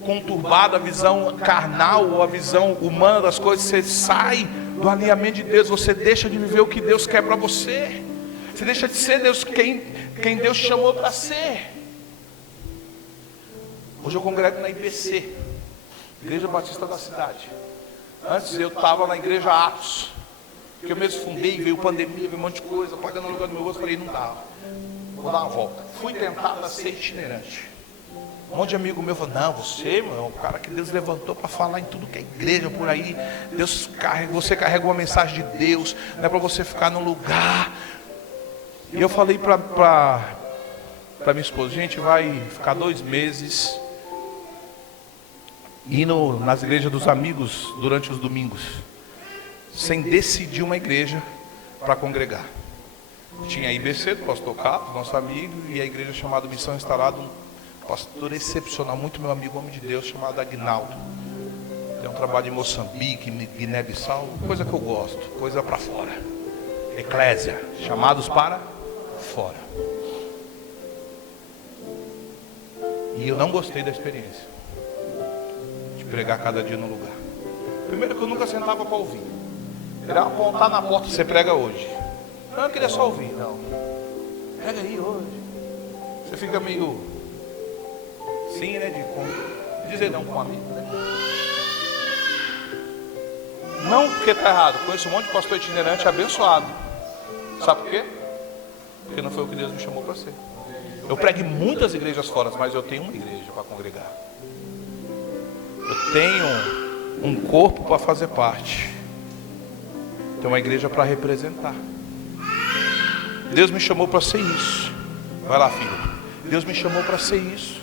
conturbada, a visão carnal ou a visão humana das coisas, você sai do alinhamento de Deus, você deixa de viver o que Deus quer para você. Você deixa de ser Deus quem Deus chamou para ser. Hoje eu congrego na IBC, Igreja Batista da Cidade. Antes eu estava na Igreja Atos, que eu mesmo fundei, veio pandemia, veio um monte de coisa, pagando o lugar do meu rosto, falei, não dava, vou dar uma volta. Fui tentado a ser itinerante. Um monte de amigo meu falou, não, você, meu, é o cara que Deus levantou para falar em tudo que é igreja por aí. Você carrega uma mensagem de Deus, não é para você ficar num lugar. E eu falei para minha esposa, gente, vai ficar 2 meses indo nas igrejas dos amigos durante os domingos, sem decidir uma igreja para congregar. Tinha a IBC do pastor Carlos, nosso amigo, e a igreja chamada Missão Instalada, um pastor excepcional, muito meu amigo, homem de Deus, chamado Aguinaldo. Tem um trabalho em Moçambique, Guiné-Bissau, coisa que eu gosto, coisa para fora. Eclésia, chamados para fora. E eu não gostei da experiência de pregar cada dia no lugar. Primeiro que eu nunca sentava para ouvir. Ele apontar na porta, você prega hoje. Não, eu queria só ouvir, não. Prega aí hoje. Você fica meio sim, né? De dizer não com um amigo, né? Não porque está errado. Conheço um monte de pastor itinerante abençoado. Sabe por quê? Porque não foi o que Deus me chamou para ser. Eu prego em muitas igrejas fora, mas eu tenho uma igreja para congregar. Eu tenho um corpo para fazer parte. Tenho uma igreja para representar. Deus me chamou para ser isso. Vai lá, filho. Deus me chamou para ser isso.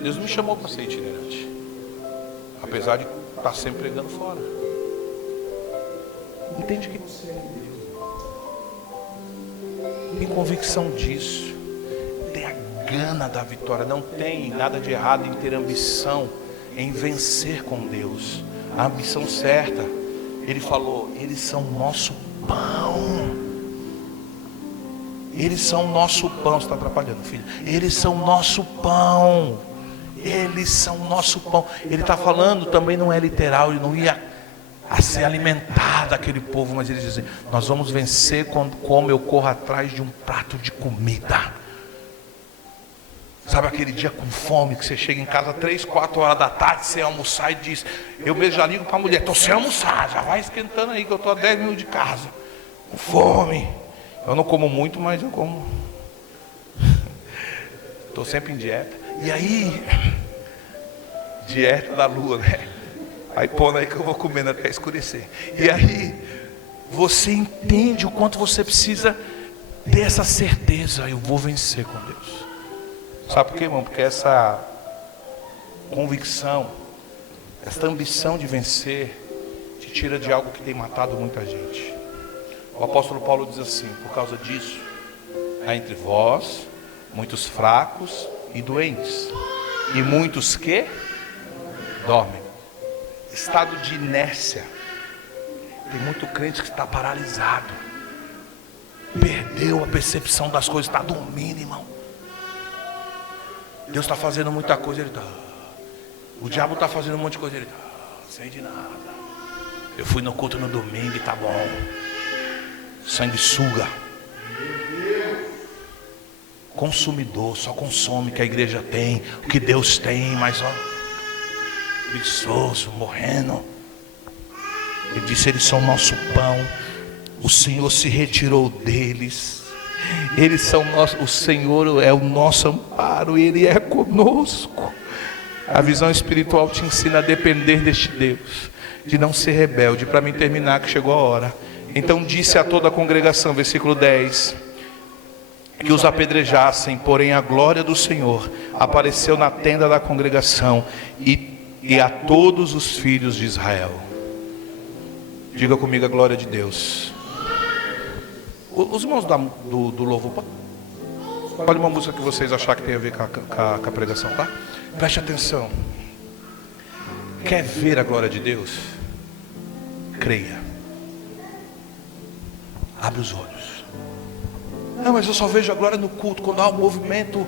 Deus me chamou para ser itinerante. Apesar de estar sempre pregando fora. Entende que você é Deus. Tem convicção disso. Tem a gana da vitória. Não tem nada de errado em ter ambição, em vencer com Deus. A ambição certa. Ele falou, eles são nosso pão. Eles são nosso pão. Você está atrapalhando, filho. Eles são nosso pão. Eles são nosso pão. Ele está falando também, não é literal. Ele não ia a ser alimentado daquele povo, mas ele diz assim, nós vamos vencer quando como eu corro atrás de um prato de comida. Sabe aquele dia com fome, que você chega em casa 3, 4 horas da tarde, você almoçar e diz, eu mesmo já ligo para a mulher, estou sem almoçar, já vai esquentando aí que eu estou a 10 minutos de casa, com fome. Eu não como muito, mas eu como. Estou sempre em dieta. E aí, dieta da lua, né? Aí pondo aí que eu vou comendo até escurecer. E aí, você entende o quanto você precisa ter essa certeza: eu vou vencer com Deus. Sabe por quê, irmão? Porque essa convicção, essa ambição de vencer, te tira de algo que tem matado muita gente. O apóstolo Paulo diz assim: por causa disso, há entre vós muitos fracos e doentes, e muitos que dormem. Estado de inércia. Tem muito crente que está paralisado, perdeu a percepção das coisas, está dormindo, irmão. Deus está fazendo muita coisa, ele está. O diabo está fazendo um monte de coisa, ele está. Não sei de nada. Eu fui no culto no domingo e tá bom. Sanguessuga. Consumidor, só consome o que a igreja tem, o que Deus tem, mas ó, preguiçoso, morrendo. Ele disse: eles são nosso pão. O Senhor se retirou deles. Eles são nosso, o Senhor é o nosso amparo, Ele é conosco. A visão espiritual te ensina a depender deste Deus, de não ser rebelde. Para mim terminar, que chegou a hora. Então disse a toda a congregação, versículo 10, que os apedrejassem, porém a glória do Senhor apareceu na tenda da congregação e a todos os filhos de Israel. Diga comigo a glória de Deus. Os irmãos do louvor, pode uma música que vocês acharem que tem a ver com a pregação, tá? Preste atenção. Quer ver a glória de Deus? Creia. Abre os olhos. Não, mas eu só vejo a glória no culto, quando há um movimento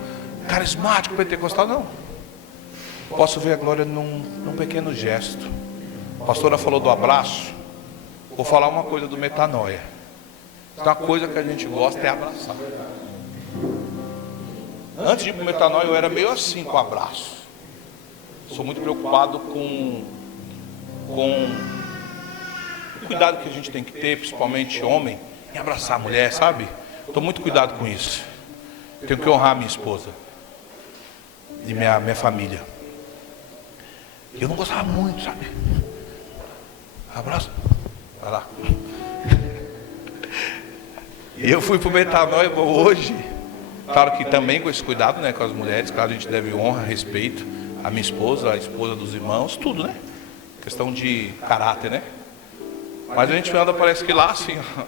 carismático pentecostal. Não. Posso ver a glória num pequeno gesto. A pastora falou do abraço. Vou falar uma coisa do metanoia. Uma coisa que a gente gosta é abraçar. Antes de ir para o metanoia, eu era meio assim com abraço. Sou muito preocupado com o cuidado que a gente tem que ter, principalmente homem, em abraçar a mulher, sabe? Estou muito cuidado com isso. Tenho que honrar minha esposa e minha família. Eu não gostava muito, sabe? Abraço. Vai lá. E eu fui para o metanoia hoje. Claro que também com esse cuidado, né, com as mulheres. Claro, a gente deve honra, respeito a minha esposa, a esposa dos irmãos, tudo, né? Questão de caráter, né? Mas a gente anda, parece que lá assim, ó.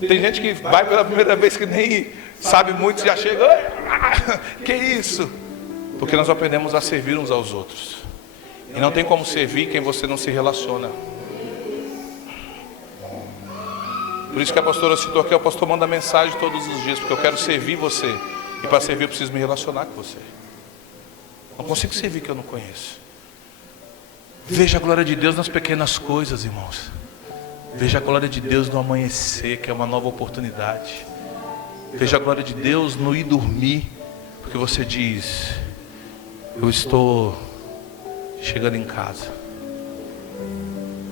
Tem gente que vai pela primeira vez que nem sabe muito, já chega, que isso? Porque nós aprendemos a servir uns aos outros. E não tem como servir quem você não se relaciona. Por isso que a pastora citou aqui, o pastor manda mensagem todos os dias, porque eu quero servir você. E para servir eu preciso me relacionar com você. Não consigo servir que eu não conheço. Veja a glória de Deus nas pequenas coisas, irmãos. Veja a glória de Deus no amanhecer, que é uma nova oportunidade. Veja a glória de Deus no ir dormir, porque você diz: eu estou chegando em casa.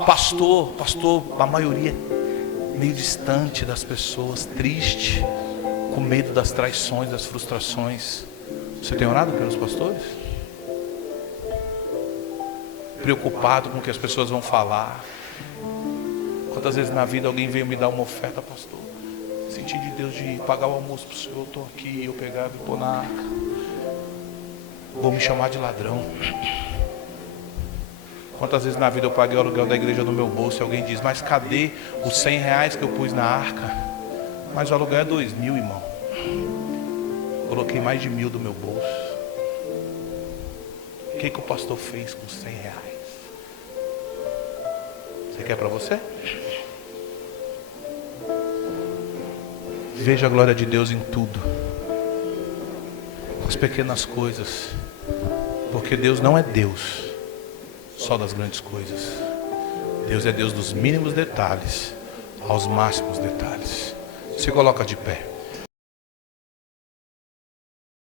Pastor, a maioria meio distante das pessoas, triste, com medo das traições, das frustrações. Você tem orado pelos pastores? Preocupado com o que as pessoas vão falar. Quantas vezes na vida alguém veio me dar uma oferta: pastor, senti de Deus de pagar o almoço para o senhor, eu estou aqui, eu pegar e pôr na arca. Vou me chamar de ladrão. Quantas vezes na vida eu paguei o aluguel da igreja no meu bolso e alguém diz: mas cadê os 100 reais que eu pus na arca? Mas o aluguel é 2.000, irmão. Coloquei mais de 1.000 do meu bolso. O que o pastor fez com 100 reais? Você quer para você? Veja a glória de Deus em tudo, nas pequenas coisas, porque Deus não é Deus só das grandes coisas. Deus é Deus dos mínimos detalhes aos máximos detalhes. Se coloca de pé.